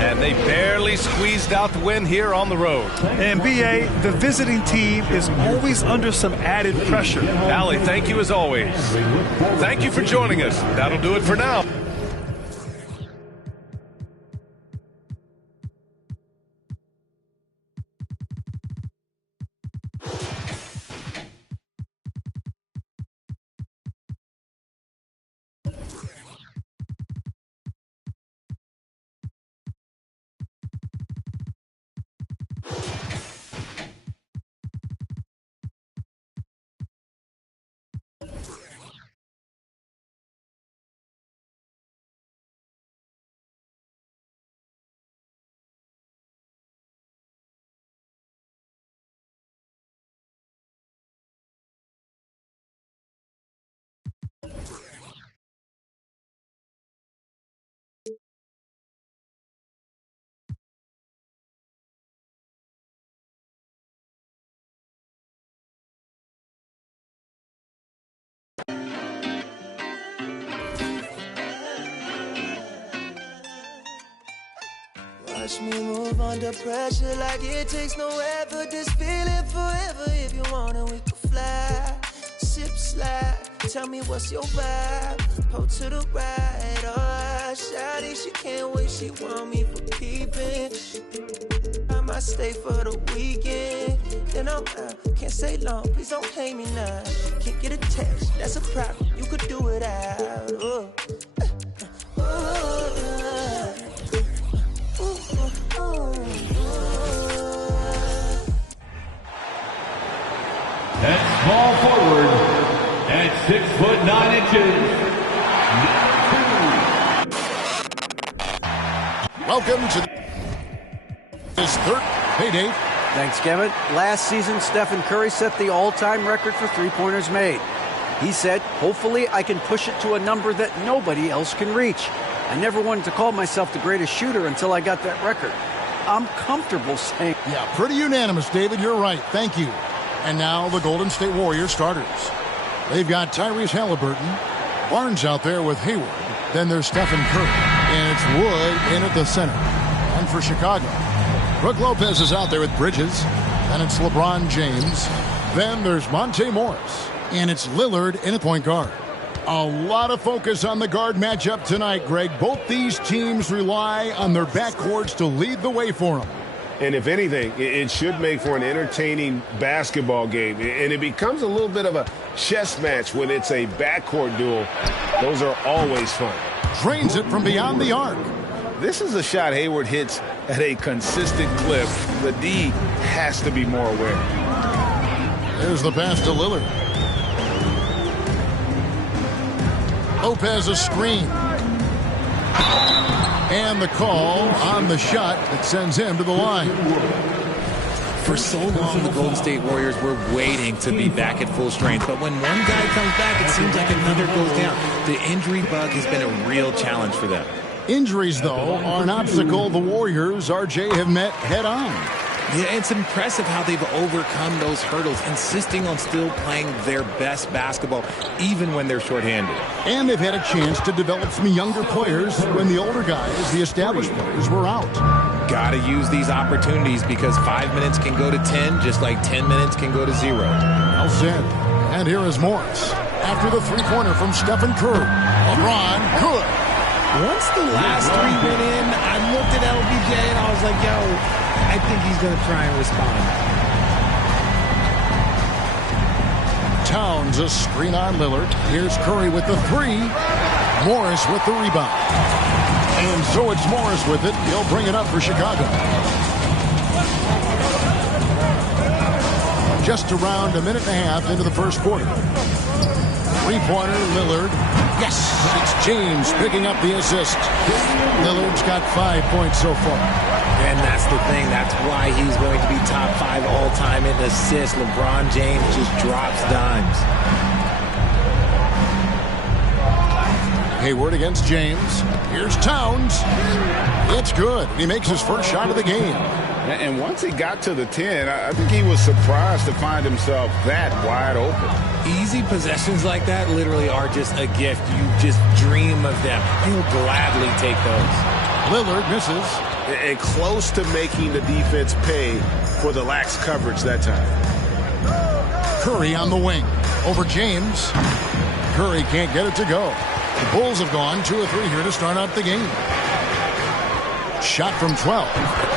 And they barely squeezed out the win here on the road. And B.A., the visiting team is always under some added pressure. Allie, thank you as always. Thank you for joining us. That'll do it for now. Watch me move under pressure like it takes no effort. This feeling forever. If you want it, we can fly. Sip, slide. Tell me what's your vibe. Pull to the right. Oh, shawty, she can't wait. She want me for keeping. I might stay for the weekend. Then I'm out. Can't stay long. Please don't hate me now. Can't get a text. That's a problem. You could do it out. Oh. And small forward at 6'9". Welcome to this third payday. Thanks, Kevin. Last season, Stephen Curry set the all-time record for three-pointers made. He said, hopefully I can push it to a number that nobody else can reach. I never wanted to call myself the greatest shooter until I got that record. I'm comfortable saying... Yeah, pretty unanimous, David. You're right. Thank you. And now the Golden State Warriors starters. They've got Tyrese Halliburton, Barnes out there with Hayward. Then there's Stephen Curry, and it's Wood in at the center. And for Chicago, Brook Lopez is out there with Bridges. And it's LeBron James. Then there's Monte Morris, and it's Lillard in at point guard. A lot of focus on the guard matchup tonight, Greg. Both these teams rely on their backcourts to lead the way for them. And if anything, it should make for an entertaining basketball game. And it becomes a little bit of a chess match when it's a backcourt duel. Those are always fun. Drains it from beyond the arc. This is a shot Hayward hits at a consistent clip. The D has to be more aware. There's the pass to Lillard. Lopez a screen. And the call on the shot that sends him to the line. For so long, the Golden State Warriors were waiting to be back at full strength. But when one guy comes back, it seems like another goes down. The injury bug has been a real challenge for them. Injuries, though, are an obstacle the Warriors, RJ, have met head-on. Yeah, it's impressive how they've overcome those hurdles, insisting on still playing their best basketball, even when they're shorthanded. And they've had a chance to develop some younger players when the older guys, the established players, were out. Gotta use these opportunities because 5 minutes can go to 10, just like 10 minutes can go to 0. Well said. And here is Morris. After the three-pointer from Stephen Curry. LeBron, good. Once the last three went in, I looked at LBJ and I was like, yo, I think he's going to try and respond. Towns a screen on Lillard. Here's Curry with the three. Morris with the rebound. And so it's Morris with it. He'll bring it up for Chicago. Just around a minute and a half into the first quarter. Three-pointer, Lillard. Yes, it's James picking up the assist. Lillard's got 5 points so far. And that's the thing. That's why he's going to be top 5 all-time in assists. LeBron James just drops dimes. Hayward against James. Here's Towns. It's good. He makes his first shot of the game. And once he got to the 10, I think he was surprised to find himself that wide open. Easy possessions like that literally are just a gift. You just dream of them. He'll gladly take those. Lillard misses. And close to making the defense pay for the lax coverage that time. Curry on the wing. Over James. Curry can't get it to go. The Bulls have gone 2 of 3 here to start out the game. Shot from 12.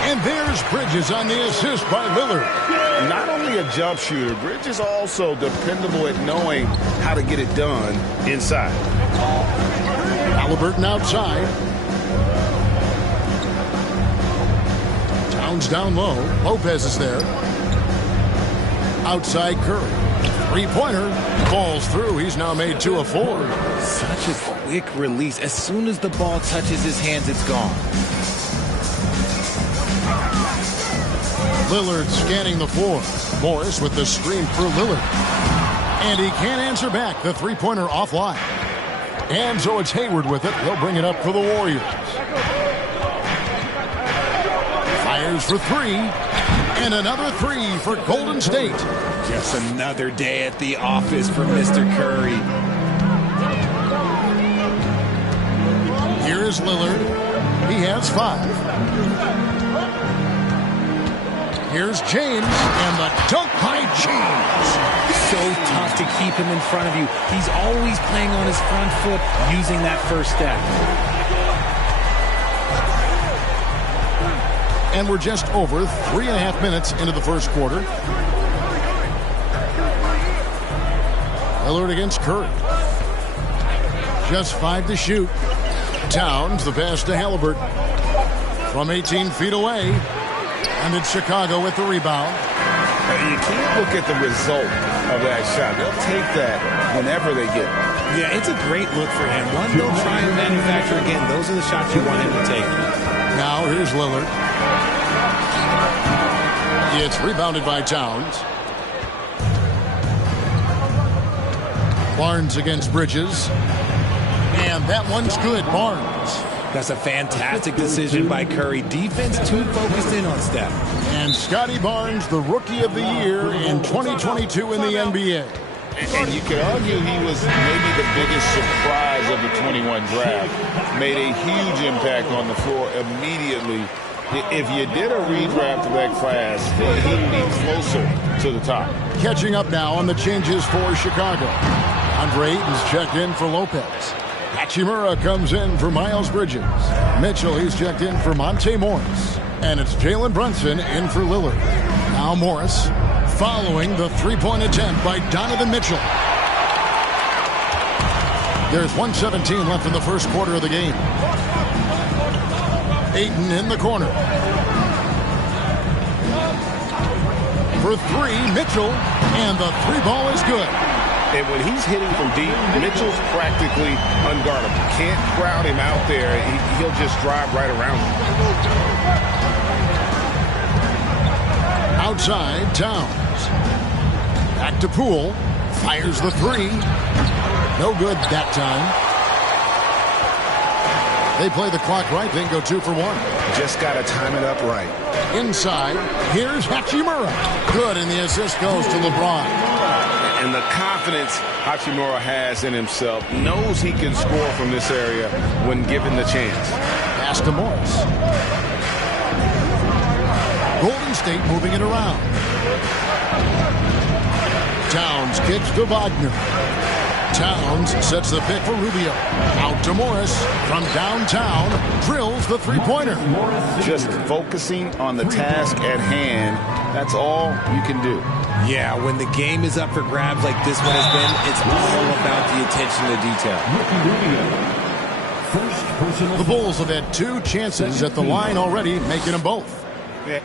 And there's Bridges on the assist by Lillard. Not only a jump shooter, Bridges also dependable at knowing how to get it done inside. Halliburton outside. Towns down low. Lopez is there. Outside Curry. Three-pointer falls through. He's now made 2 of 4. Such a quick release. As soon as the ball touches his hands, it's gone. Lillard scanning the floor. Morris with the screen through Lillard. And he can't answer back. The three-pointer offline. And so it's Hayward with it. He'll bring it up for the Warriors. Fires for 3. And another 3 for Golden State. Just another day at the office for Mr. Curry. Here's Lillard. He has 5. Here's James, and the dunk by James. So tough to keep him in front of you. He's always playing on his front foot, using that first step. And we're just over 3.5 minutes into the first quarter. Lillard against Curry. Just 5 to shoot. Towns, the pass to Halliburton. From 18 feet away. And it's Chicago with the rebound. You can't look at the result of that shot. They'll take that whenever they get it. Yeah, it's a great look for him. One they'll try and manufacture again. Those are the shots you want him to take. Now here's Lillard. It's rebounded by Towns. Barnes against Bridges. And that one's good, Barnes. That's a fantastic decision by Curry. Defense too focused in on Steph. And Scotty Barnes, the Rookie of the Year in 2022 in the NBA. And you could argue he was maybe the biggest surprise of the 21 draft. Made a huge impact on the floor immediately. If you did a redraft of that class, he'd be closer to the top. Catching up now on the changes for Chicago. Andre Ayton's checked in for Lopez. Hachimura comes in for Miles Bridges. Mitchell, he's checked in for Monte Morris. And it's Jalen Brunson in for Lillard. Now Morris following the three-point attempt by Donovan Mitchell. There's 1:17 left in the first quarter of the game. Ayton in the corner. For 3, Mitchell. And the 3 ball is good. And when he's hitting from deep, Mitchell's practically unguardable. Can't crowd him out there. He'll just drive right around him. Outside, Towns. Back to Poole. Fires the three. No good that time. They play the clock right, then go 2 for 1. Just got to time it up right. Inside, here's Hachimura. Good, and the assist goes to LeBron. And the confidence Hachimura has in himself, knows he can score from this area when given the chance. Pass to Morris. Golden State moving it around. Towns kicks to Wagner. Towns sets the pick for Rubio. Out to Morris from downtown. Drills the three-pointer. Just focusing on the task at hand. That's all you can do. Yeah, when the game is up for grabs like this one has been, it's all about the attention to detail. The Bulls have had 2 chances at the line already, making them both.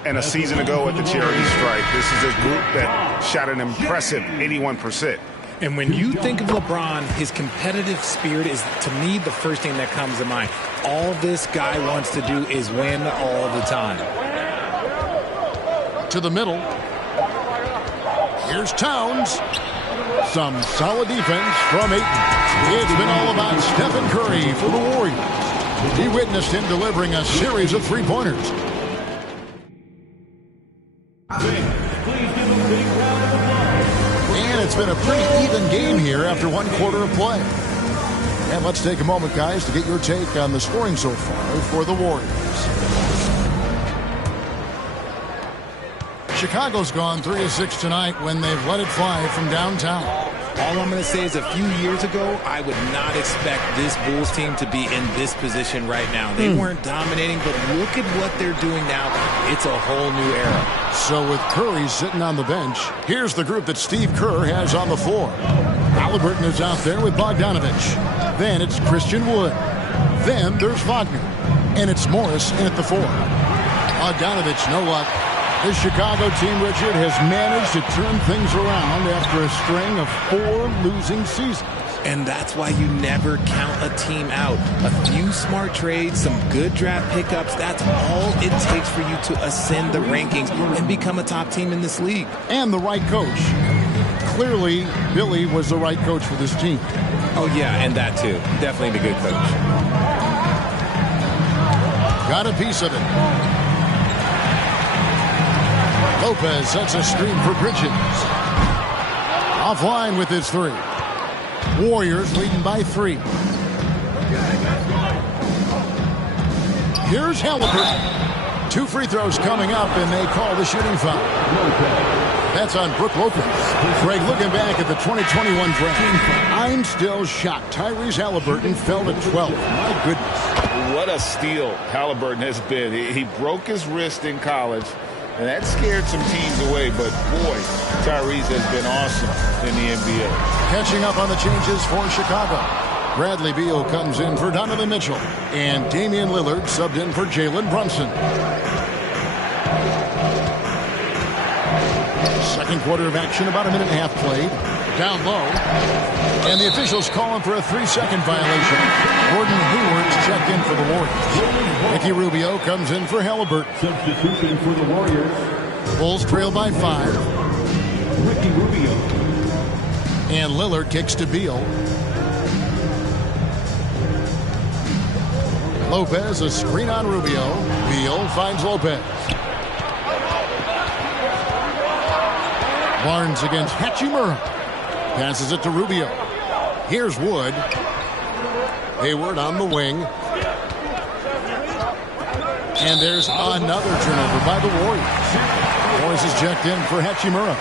And a season ago at the charity strike, this is a group that shot an impressive 81%. And when you think of LeBron, his competitive spirit is, to me, the first thing that comes to mind. All this guy wants to do is win all the time. To the middle. Here's Towns. Some solid defense from Ayton. It's been all about Stephen Curry for the Warriors. He witnessed him delivering a series of three-pointers. And it's been a pretty even game here after 1 quarter of play. And let's take a moment, guys, to get your take on the scoring so far for the Warriors. Chicago's gone 3 of 6 tonight when they've let it fly from downtown. All I'm going to say is a few years ago, I would not expect this Bulls team to be in this position right now. They weren't dominating, but look at what they're doing now. It's a whole new era. So with Curry sitting on the bench, here's the group that Steve Kerr has on the floor. Halliburton is out there with Bogdanovich. Then it's Christian Wood. Then there's Wagner. And it's Morris in at the 4. Bogdanovich, no luck. This Chicago team, Richard, has managed to turn things around after a string of 4 losing seasons. And that's why you never count a team out. A few smart trades, some good draft pickups, that's all it takes for you to ascend the rankings and become a top team in this league. And the right coach. Clearly, Billy was the right coach for this team. Oh, yeah, and that too. Definitely the good coach. Got a piece of it. Lopez sets a screen for Bridges. Offline with his 3. Warriors leading by 3. Here's Halliburton. 2 free throws coming up, and they call the shooting foul. That's on Brook Lopez. Greg, looking back at the 2021 draft, I'm still shocked. Tyrese Halliburton fell to 12. My goodness. What a steal Halliburton has been. He broke his wrist in college. And that scared some teams away, but boy, Tyrese has been awesome in the NBA. Catching up on the changes for Chicago. Bradley Beal comes in for Donovan Mitchell. And Damian Lillard subbed in for Jalen Brunson. Second quarter of action, about a minute and a half played. Down low. And the officials calling for a 3-second violation. Gordon Hayward's checked in for the Warriors. Ricky Rubio comes in for Halliburton. Substitution for the Warriors. Bulls trail by 5. Ricky Rubio. And Lillard kicks to Beal. Lopez, a screen on Rubio. Beal finds Lopez. Barnes against Hachimura. Passes it to Rubio. Here's Wood. Hayward on the wing. And there's another turnover by the Warriors. Morris is checked in for Hachimura.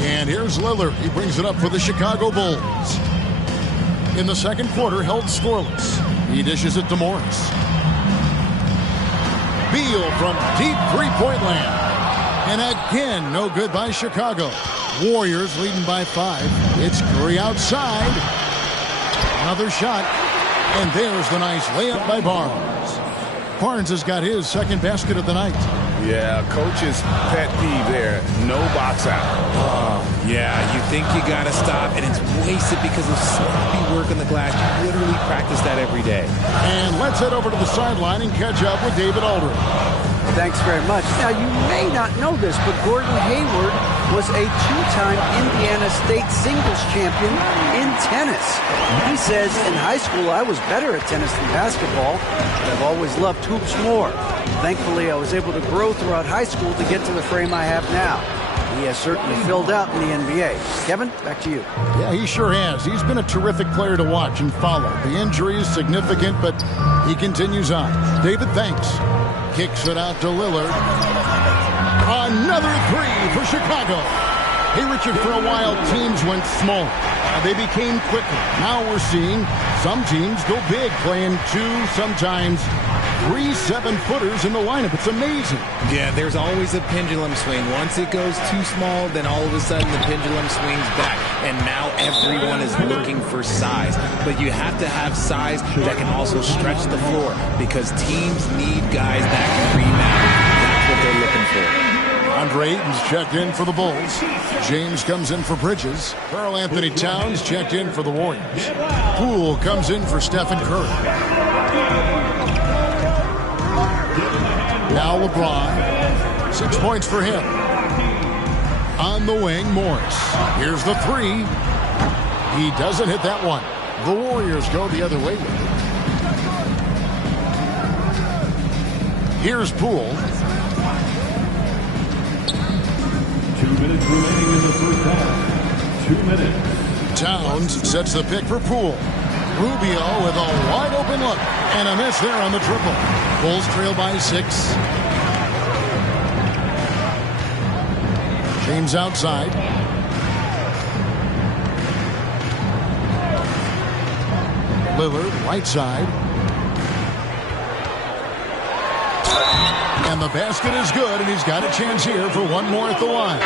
And here's Lillard. He brings it up for the Chicago Bulls. In the second quarter, held scoreless. He dishes it to Morris. Beal from deep three-point land. And again, no good by Chicago. Warriors leading by 5. It's Curry outside. Another shot. And there's the nice layup by Barnes. Barnes has got his second basket of the night. Yeah, coach's pet peeve there. No box out. Yeah, you think you got to stop, and it's wasted because of sloppy work on the glass. You literally practice that every day. And let's head over to the sideline and catch up with David Aldridge. Thanks very much. Now, you may not know this, but Gordon Hayward was a two-time Indiana State singles champion in tennis. He says, in high school, I was better at tennis than basketball, but I've always loved hoops more. Thankfully, I was able to grow throughout high school to get to the frame I have now. He has certainly filled out in the NBA. Kevin, back to you. Yeah, he sure has. He's been a terrific player to watch and follow. The injury is significant, but he continues on. David, thanks. Kicks it out to Lillard. Another three for Chicago. Hey, Richard, for a while, teams went small. They became quicker. Now we're seeing some teams go big, playing 2, sometimes 3 7-footers in the lineup. It's amazing. Yeah, there's always a pendulum swing. Once it goes too small, then all of a sudden the pendulum swings back. And now everyone is looking for size. But you have to have size that can also stretch the floor because teams need guys that can rebound. That's what they're looking for. Andre Ayton's checked in for the Bulls. James comes in for Bridges. Karl Anthony Towns checked in for the Warriors. Poole comes in for Stephen Curry. Now LeBron. 6 points for him. On the wing, Morris. Here's the three. He doesn't hit that one. The Warriors go the other way with it. Here's Poole. 2 minutes remaining in the first half. 2 minutes. Towns sets the pick for Poole. Rubio with a wide open look. And a miss there on the triple. Bulls trail by 6. James outside. Lillard right side. And the basket is good, and he's got a chance here for one more at the line.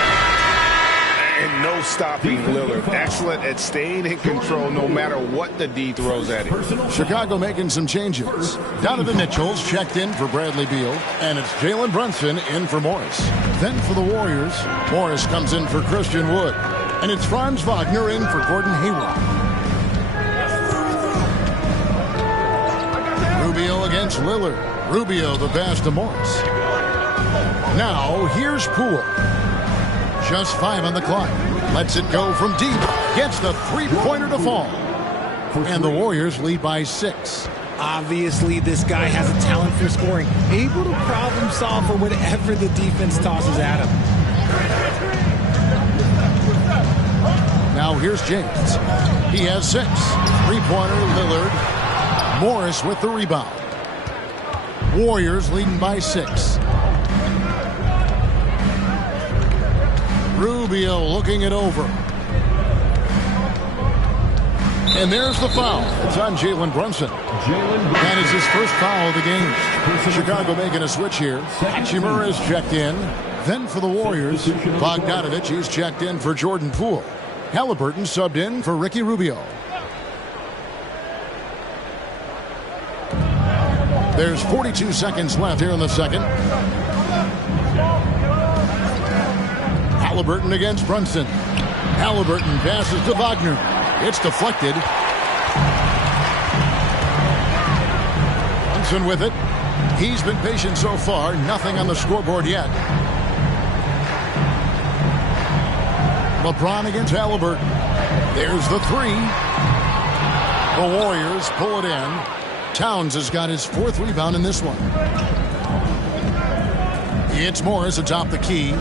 And no stopping Lillard. Excellent at staying in control no matter what the D throws at him. Chicago making some changes. Donovan Mitchell's checked in for Bradley Beal, and it's Jalen Brunson in for Morris. Then for the Warriors, Morris comes in for Christian Wood, and it's Franz Wagner in for Gordon Hayward. Rubio against Lillard. Rubio the pass to Morris. Now here's Poole. Just 5 on the clock. Lets it go from deep. Gets the three-pointer to fall. And the Warriors lead by 6. Obviously, this guy has a talent for scoring. Able to problem solve for whatever the defense tosses at him. Now here's James. He has 6. Three-pointer, Lillard. Morris with the rebound. Warriors leading by 6. Rubio looking it over. And there's the foul. It's on Jalen Brunson. That is his first foul of the game. Chicago making a switch here. Hachimura is checked in. Then for the Warriors, Bogdanovich is checked in for Jordan Poole. Halliburton subbed in for Ricky Rubio. There's 42 seconds left here in the second. Halliburton against Brunson. Halliburton passes to Wagner. It's deflected. Brunson with it. He's been patient so far. Nothing on the scoreboard yet. LeBron against Halliburton. There's the three. The Warriors pull it in. Towns has got his 4th rebound in this one. It's Morris atop the key.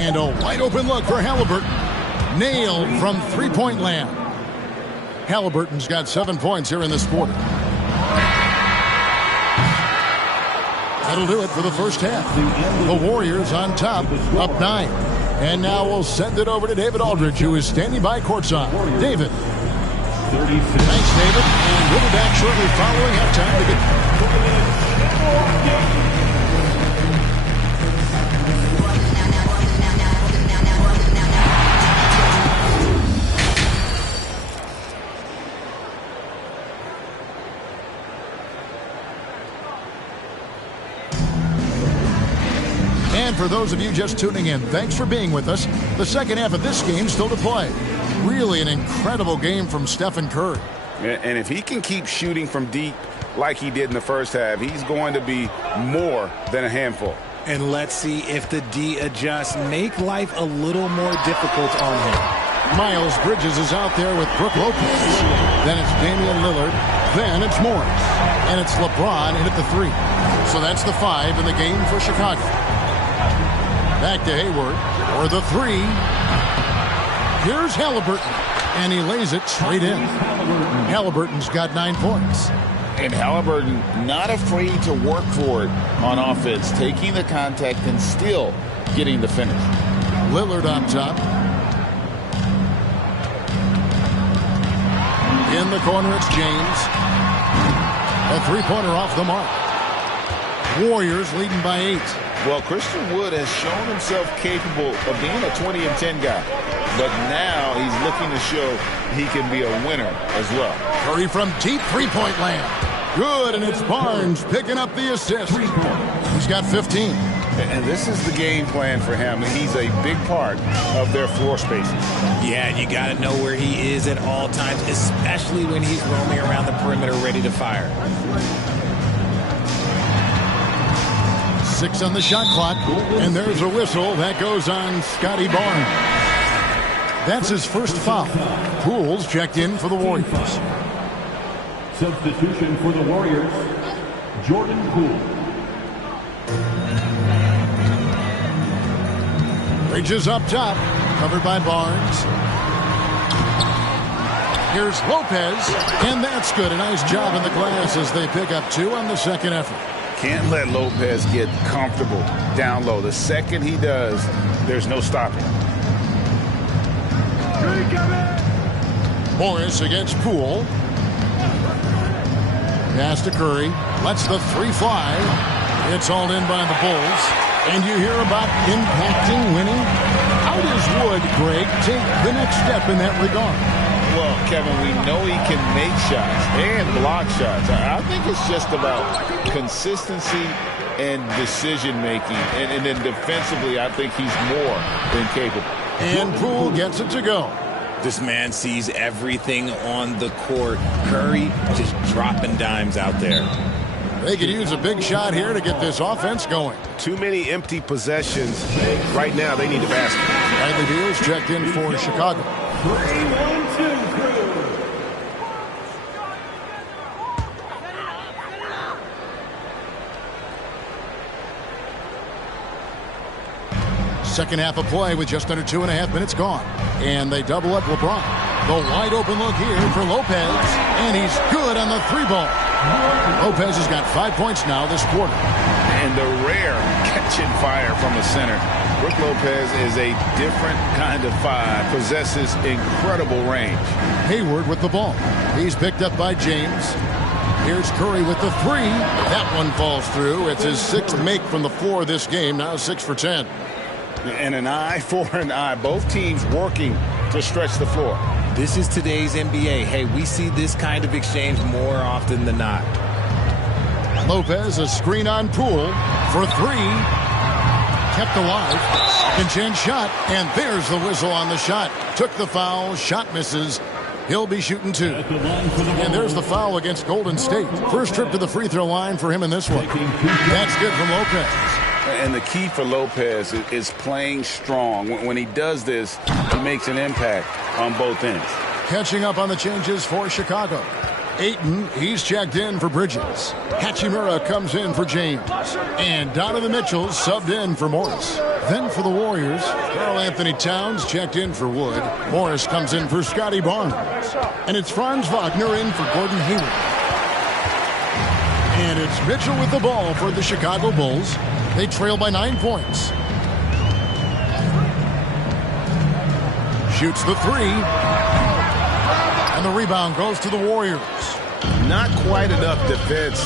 And a wide open look for Halliburton. Nailed from three-point land. Halliburton's got 7 points here in this quarter. That'll do it for the first half. The Warriors on top, up 9. And now we'll send it over to David Aldridge, who is standing by courtside. David. Thanks, David. And we'll be back shortly following halftime to get... And for those of you just tuning in, thanks for being with us. The second half of this game still to play. Really an incredible game from Stephen Curry. And if he can keep shooting from deep like he did in the first half, he's going to be more than a handful. And let's see if the D adjusts, make life a little more difficult on him. Miles Bridges is out there with Brook Lopez. Then it's Damian Lillard. Then it's Morris. And it's LeBron in at the 3. So that's the 5 in the game for Chicago. Back to Hayward for the 3. Here's Halliburton. And he lays it straight in. Halliburton's got 9 points. And Halliburton not afraid to work for it on offense, taking the contact and still getting the finish. Lillard on top. In the corner, it's James. A three-pointer off the mark. Warriors leading by 8. Well, Christian Wood has shown himself capable of being a 20-10 guy. But now he's looking to show he can be a winner as well. Curry from deep three-point land. Good, and it's Barnes picking up the assist. He's got 15. And this is the game plan for him. He's a big part of their floor spaces. Yeah, you got to know where he is at all times, especially when he's roaming around the perimeter ready to fire. 6 on the shot clock, and there's a whistle that goes on Scotty Barnes. That's his first foul. Poole's checked in for the Warriors. Substitution for the Warriors, Jordan Poole. Bridges up top, covered by Barnes. Here's Lopez, and that's good. A nice job in the glass as they pick up 2 on the second effort. Can't let Lopez get comfortable down low. The second he does, there's no stopping. Morris against Poole. Pass to Curry. Lets the 3 fly. It's hauled in by the Bulls. And you hear about impacting winning. How does Wood, Greg, take the next step in that regard? Well, Kevin, we know he can make shots and block shots. I think it's just about consistency and decision-making. And then defensively, I think he's more than capable. And Poole gets it to go. This man sees everything on the court. Curry just dropping dimes out there. They could use a big shot here to get this offense going. Too many empty possessions. Right now, they need a basket. Bradley Beal's checked in for Chicago. 3-1-2. Second half of play with just under 2.5 minutes gone. And they double up LeBron. The wide open look here for Lopez. And he's good on the 3-ball. Lopez has got 5 points now this quarter. And the rare catching fire from the center. Brook Lopez is a different kind of 5. Possesses incredible range. Hayward with the ball. He's picked up by James. Here's Curry with the 3. That one falls through. It's his 6th make from the floor this game. Now 6 for 10. And an eye for an eye. Both teams working to stretch the floor. This is today's NBA. Hey, we see this kind of exchange more often than not. Lopez, a screen on Poole for 3. Kept alive. Second chance shot. And there's the whistle on the shot. Took the foul. Shot misses. He'll be shooting 2. And there's the foul against Golden State. First trip to the free throw line for him in this one. That's good from Lopez. And the key for Lopez is playing strong. When he does this, he makes an impact on both ends. Catching up on the changes for Chicago. Ayton, he's checked in for Bridges. Hachimura comes in for James. And Donovan Mitchell subbed in for Morris. Then for the Warriors, Karl Anthony Towns checked in for Wood. Morris comes in for Scotty Barnes. And it's Franz Wagner in for Gordon Hayward. And it's Mitchell with the ball for the Chicago Bulls. They trail by 9 points. Shoots the 3. And the rebound goes to the Warriors. Not quite enough defense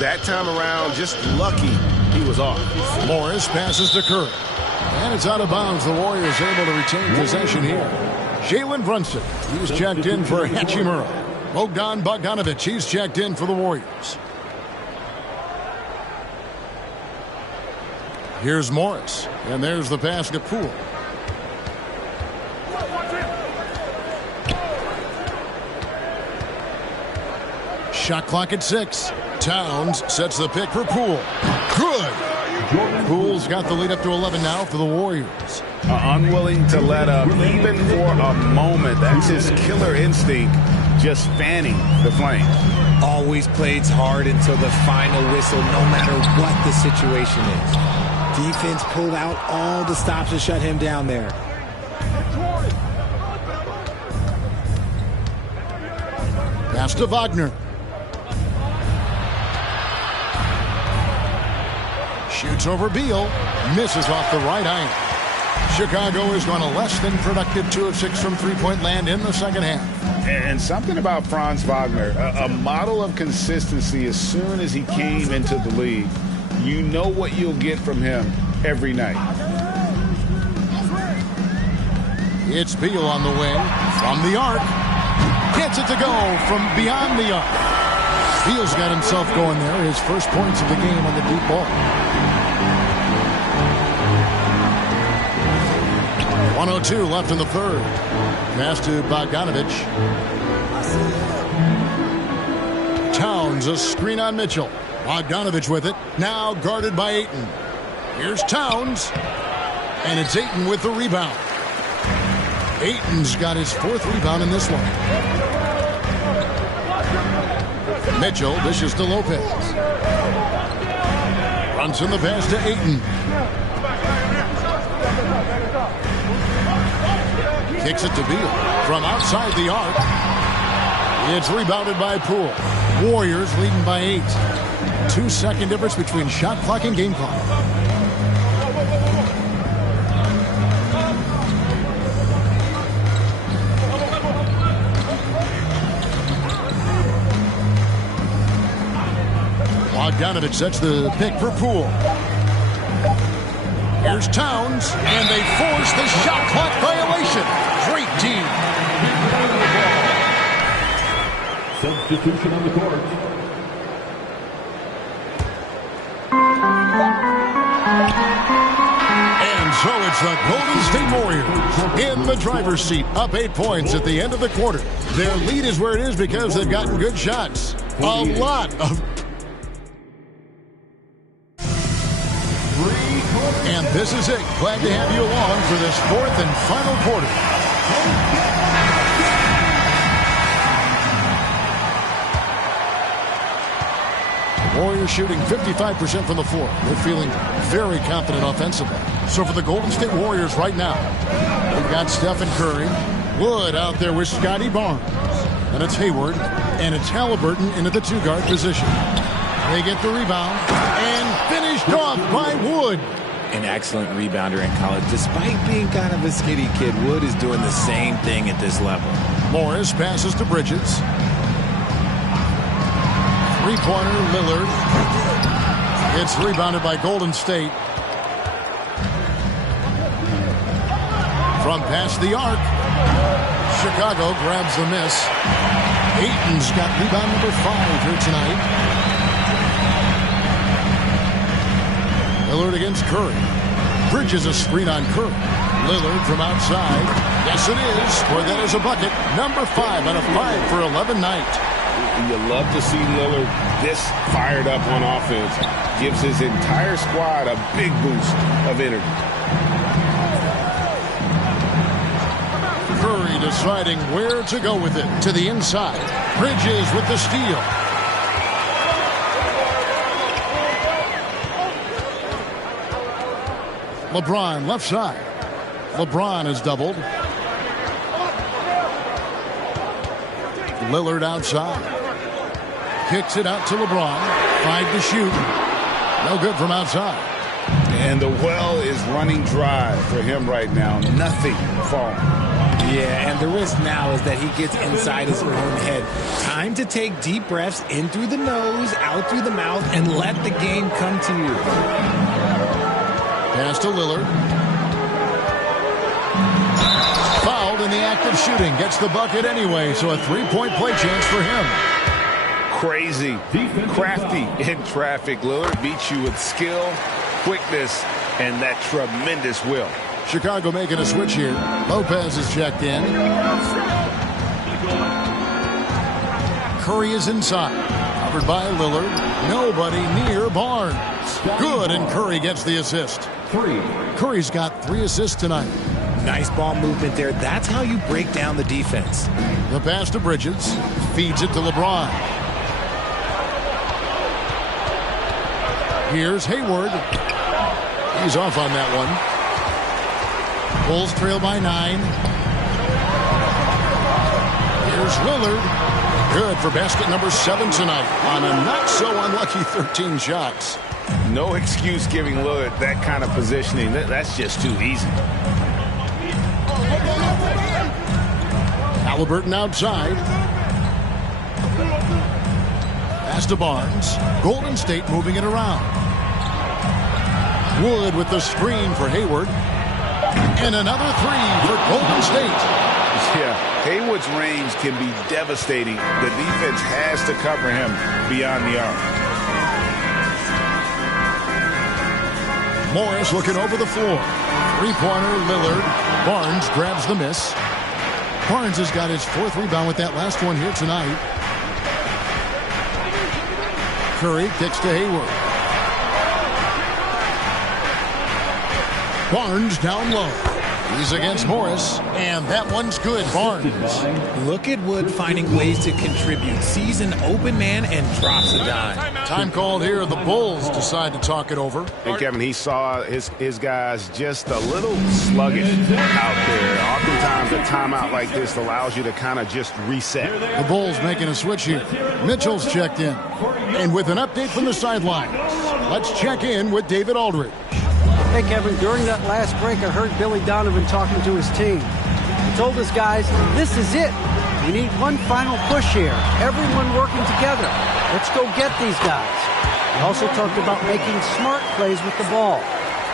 that time around. Just lucky he was off. Morris passes to Curry. And it's out of bounds. The Warriors able to retain possession here. Jalen Brunson, he's checked in for Hachimura. Bogdan Bogdanovic, he's checked in for the Warriors. Here's Morris. And there's the pass to Poole. Shot clock at 6. Towns sets the pick for Poole. Good. Poole's got the lead up to 11 now for the Warriors. Unwilling to let up even for a moment. That's his killer instinct, just fanning the flames. Always plays hard until the final whistle, no matter what the situation is. Defense pulled out all the stops to shut him down there. Pass to Wagner. Shoots over Beal. Misses off the right iron. Chicago is going a less than productive 2 of 6 from three-point land in the second half. And something about Franz Wagner, a model of consistency. As soon as he came into the league, you know what you'll get from him every night. It's Beal on the wing from the arc. Gets it to go from beyond the arc. Beal's got himself going there. His first points of the game on the deep ball. 1:02 left in the third. Pass to Bogdanovich. Towns, a screen on Mitchell. Bogdanovich with it. Now guarded by Ayton. Here's Towns. And it's Ayton with the rebound. Ayton's got his 4th rebound in this one. Mitchell dishes to Lopez. Runs in the pass to Ayton. Kicks it to Beal from outside the arc. It's rebounded by Poole. Warriors leading by 8. 2-second difference between shot clock and game clock. Bogdanovich sets the pick for Poole. Here's Towns, and they force the shot clock violation. Great team. Substitution on the court. And so it's the Golden State Warriors in the driver's seat, up 8 points at the end of the quarter. Their lead is where it is because they've gotten good shots. A lot of... And this is it. Glad to have you along for this 4th and final quarter. The Warriors shooting 55% from the floor. They're feeling very confident offensively. So for the Golden State Warriors right now, they've got Stephen Curry, Wood out there with Scotty Barnes. And it's Hayward, and it's Halliburton into the 2-guard position. They get the rebound, and finished off by Wood. An excellent rebounder in college. Despite being kind of a skinny kid, Wood is doing the same thing at this level. Morris passes to Bridges. Three-pointer, Lillard. It's rebounded by Golden State. From past the arc, Chicago grabs the miss. Ayton's got rebound number 5 here tonight. Lillard against Curry. Bridges a screen on Curry. Lillard from outside. Yes, it is. For that is a bucket. Number 5 out of 5 for 11 night. You love to see Lillard this fired up on offense. Gives his entire squad a big boost of energy. Curry deciding where to go with it. To the inside. Bridges with the steal. LeBron left side. LeBron is doubled. Lillard outside. Kicks it out to LeBron. 5 to shoot. No good from outside. And the well is running dry for him right now. Nothing falling. Yeah, and the risk now is that he gets inside his own head. Time to take deep breaths in through the nose, out through the mouth, and let the game come to you. Pass to Lillard. Fouled in the act of shooting. Gets the bucket anyway, so a 3-point play chance for him. Crazy, crafty in traffic. Lillard beats you with skill, quickness, and that tremendous will. Chicago making a switch here. Lopez is checked in. Curry is inside. Covered by Lillard. Nobody near Barnes. Good, and Curry gets the assist. Curry's got 3 assists tonight. Nice ball movement there. That's how you break down the defense. The pass to Bridges. Feeds it to LeBron. Here's Hayward. He's off on that one. Bulls trail by 9. Here's Lillard. Good for basket number 7 tonight on a not-so-unlucky 13 shots. No excuse giving Lillard that kind of positioning. That's just too easy. Halliburton outside. Pass to Barnes. Golden State moving it around. Wood with the screen for Hayward. And another 3 for Golden State. Yeah, Hayward's range can be devastating. The defense has to cover him beyond the arc. Morris looking over the floor. 3-pointer, Lillard. Barnes grabs the miss. Barnes has got his 4th rebound with that last one here tonight. Curry kicks to Hayward. Barnes down low. He's against Morris, and that one's good. Barnes. Look at Wood finding ways to contribute. Sees an open man and drops a dime. Time called here. The Bulls decide to talk it over. And Kevin, he saw his guys just a little sluggish out there. Oftentimes a timeout like this allows you to kind of just reset. The Bulls making a switch here. Mitchell's checked in. And with an update from the sidelines, let's check in with David Aldridge. Hey, Kevin, during that last break, I heard Billy Donovan talking to his team. He told his guys, this is it. We need one final push here. Everyone working together. Let's go get these guys. He also talked about making smart plays with the ball.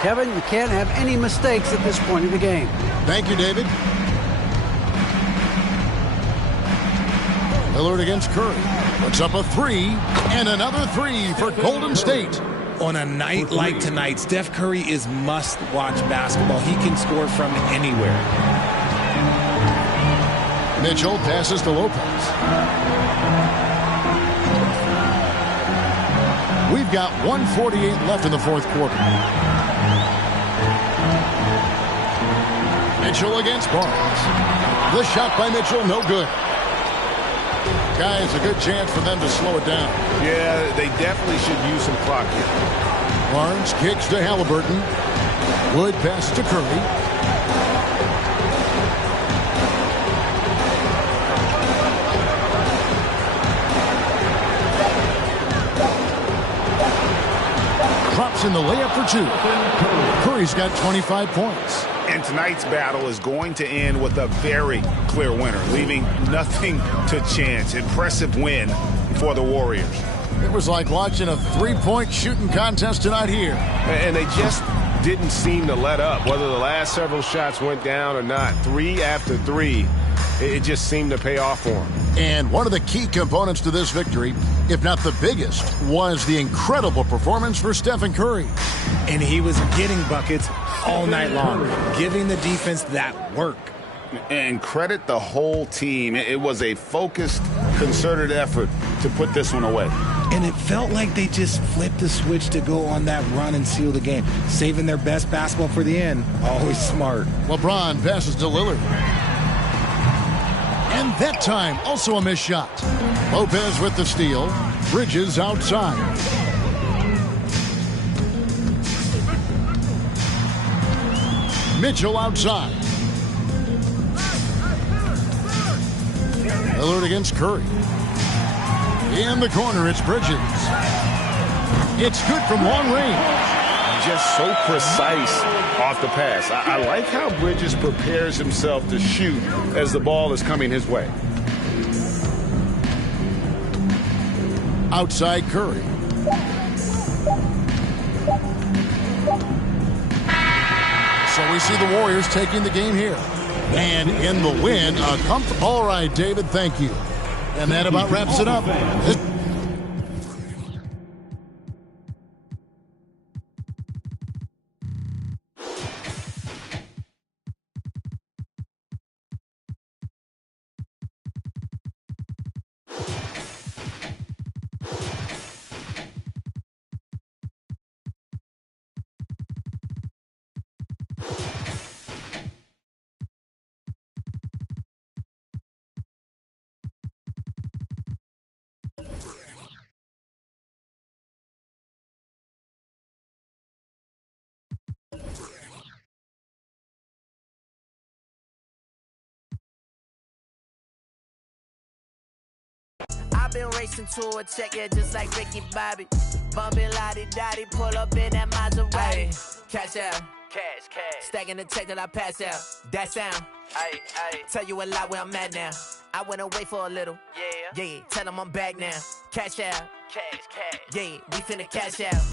Kevin, you can't have any mistakes at this point of the game. Thank you, David. Lillard against Curry. Puts up a 3, and another 3 for Golden State. On a night like tonight, Steph Curry is must-watch basketball. He can score from anywhere. Mitchell passes to Lopez. We've got 1:48 left in the 4th quarter. Mitchell against Barnes. The shot by Mitchell, no good. Guys, a good chance for them to slow it down. Yeah, they definitely should use some clock here. Barnes kicks to Halliburton. Wood passes to Curry. Drops in the layup for 2. Curry's got 25 points. And tonight's battle is going to end with a very clear winner, leaving nothing to chance. Impressive win for the Warriors. It was like watching a 3-point shooting contest tonight here. And they just didn't seem to let up. Whether the last several shots went down or not, 3 after 3, it just seemed to pay off for them. And one of the key components to this victory, if not the biggest, was the incredible performance for Stephen Curry. And he was getting buckets all night long, giving the defense that work. And credit the whole team. It was a focused, concerted effort to put this one away. And it felt like they just flipped the switch to go on that run and seal the game, saving their best basketball for the end. Always smart. LeBron passes to Lillard. And that time, also a missed shot. Lopez with the steal. Bridges outside. Mitchell outside. Lillard against Curry. In the corner, it's Bridges. It's good from long range. Just so precise off the pass. I like how Bridges prepares himself to shoot as the ball is coming his way. Outside Curry. So we see the Warriors taking the game here. And in the win, a comfortable. All right, David, thank you. And that about wraps it up. been racing to a check, yeah, just like Ricky Bobby. Bumpin' lottie-dottie, pull up in that Maserati. Ay, cash out. Cash. Stacking the check till I pass out. That sound. Ay. Tell you a lot where I'm at now. I went away for a little. Yeah. Tell them I'm back now. Cash out. Cash. Yeah, we finna cash out.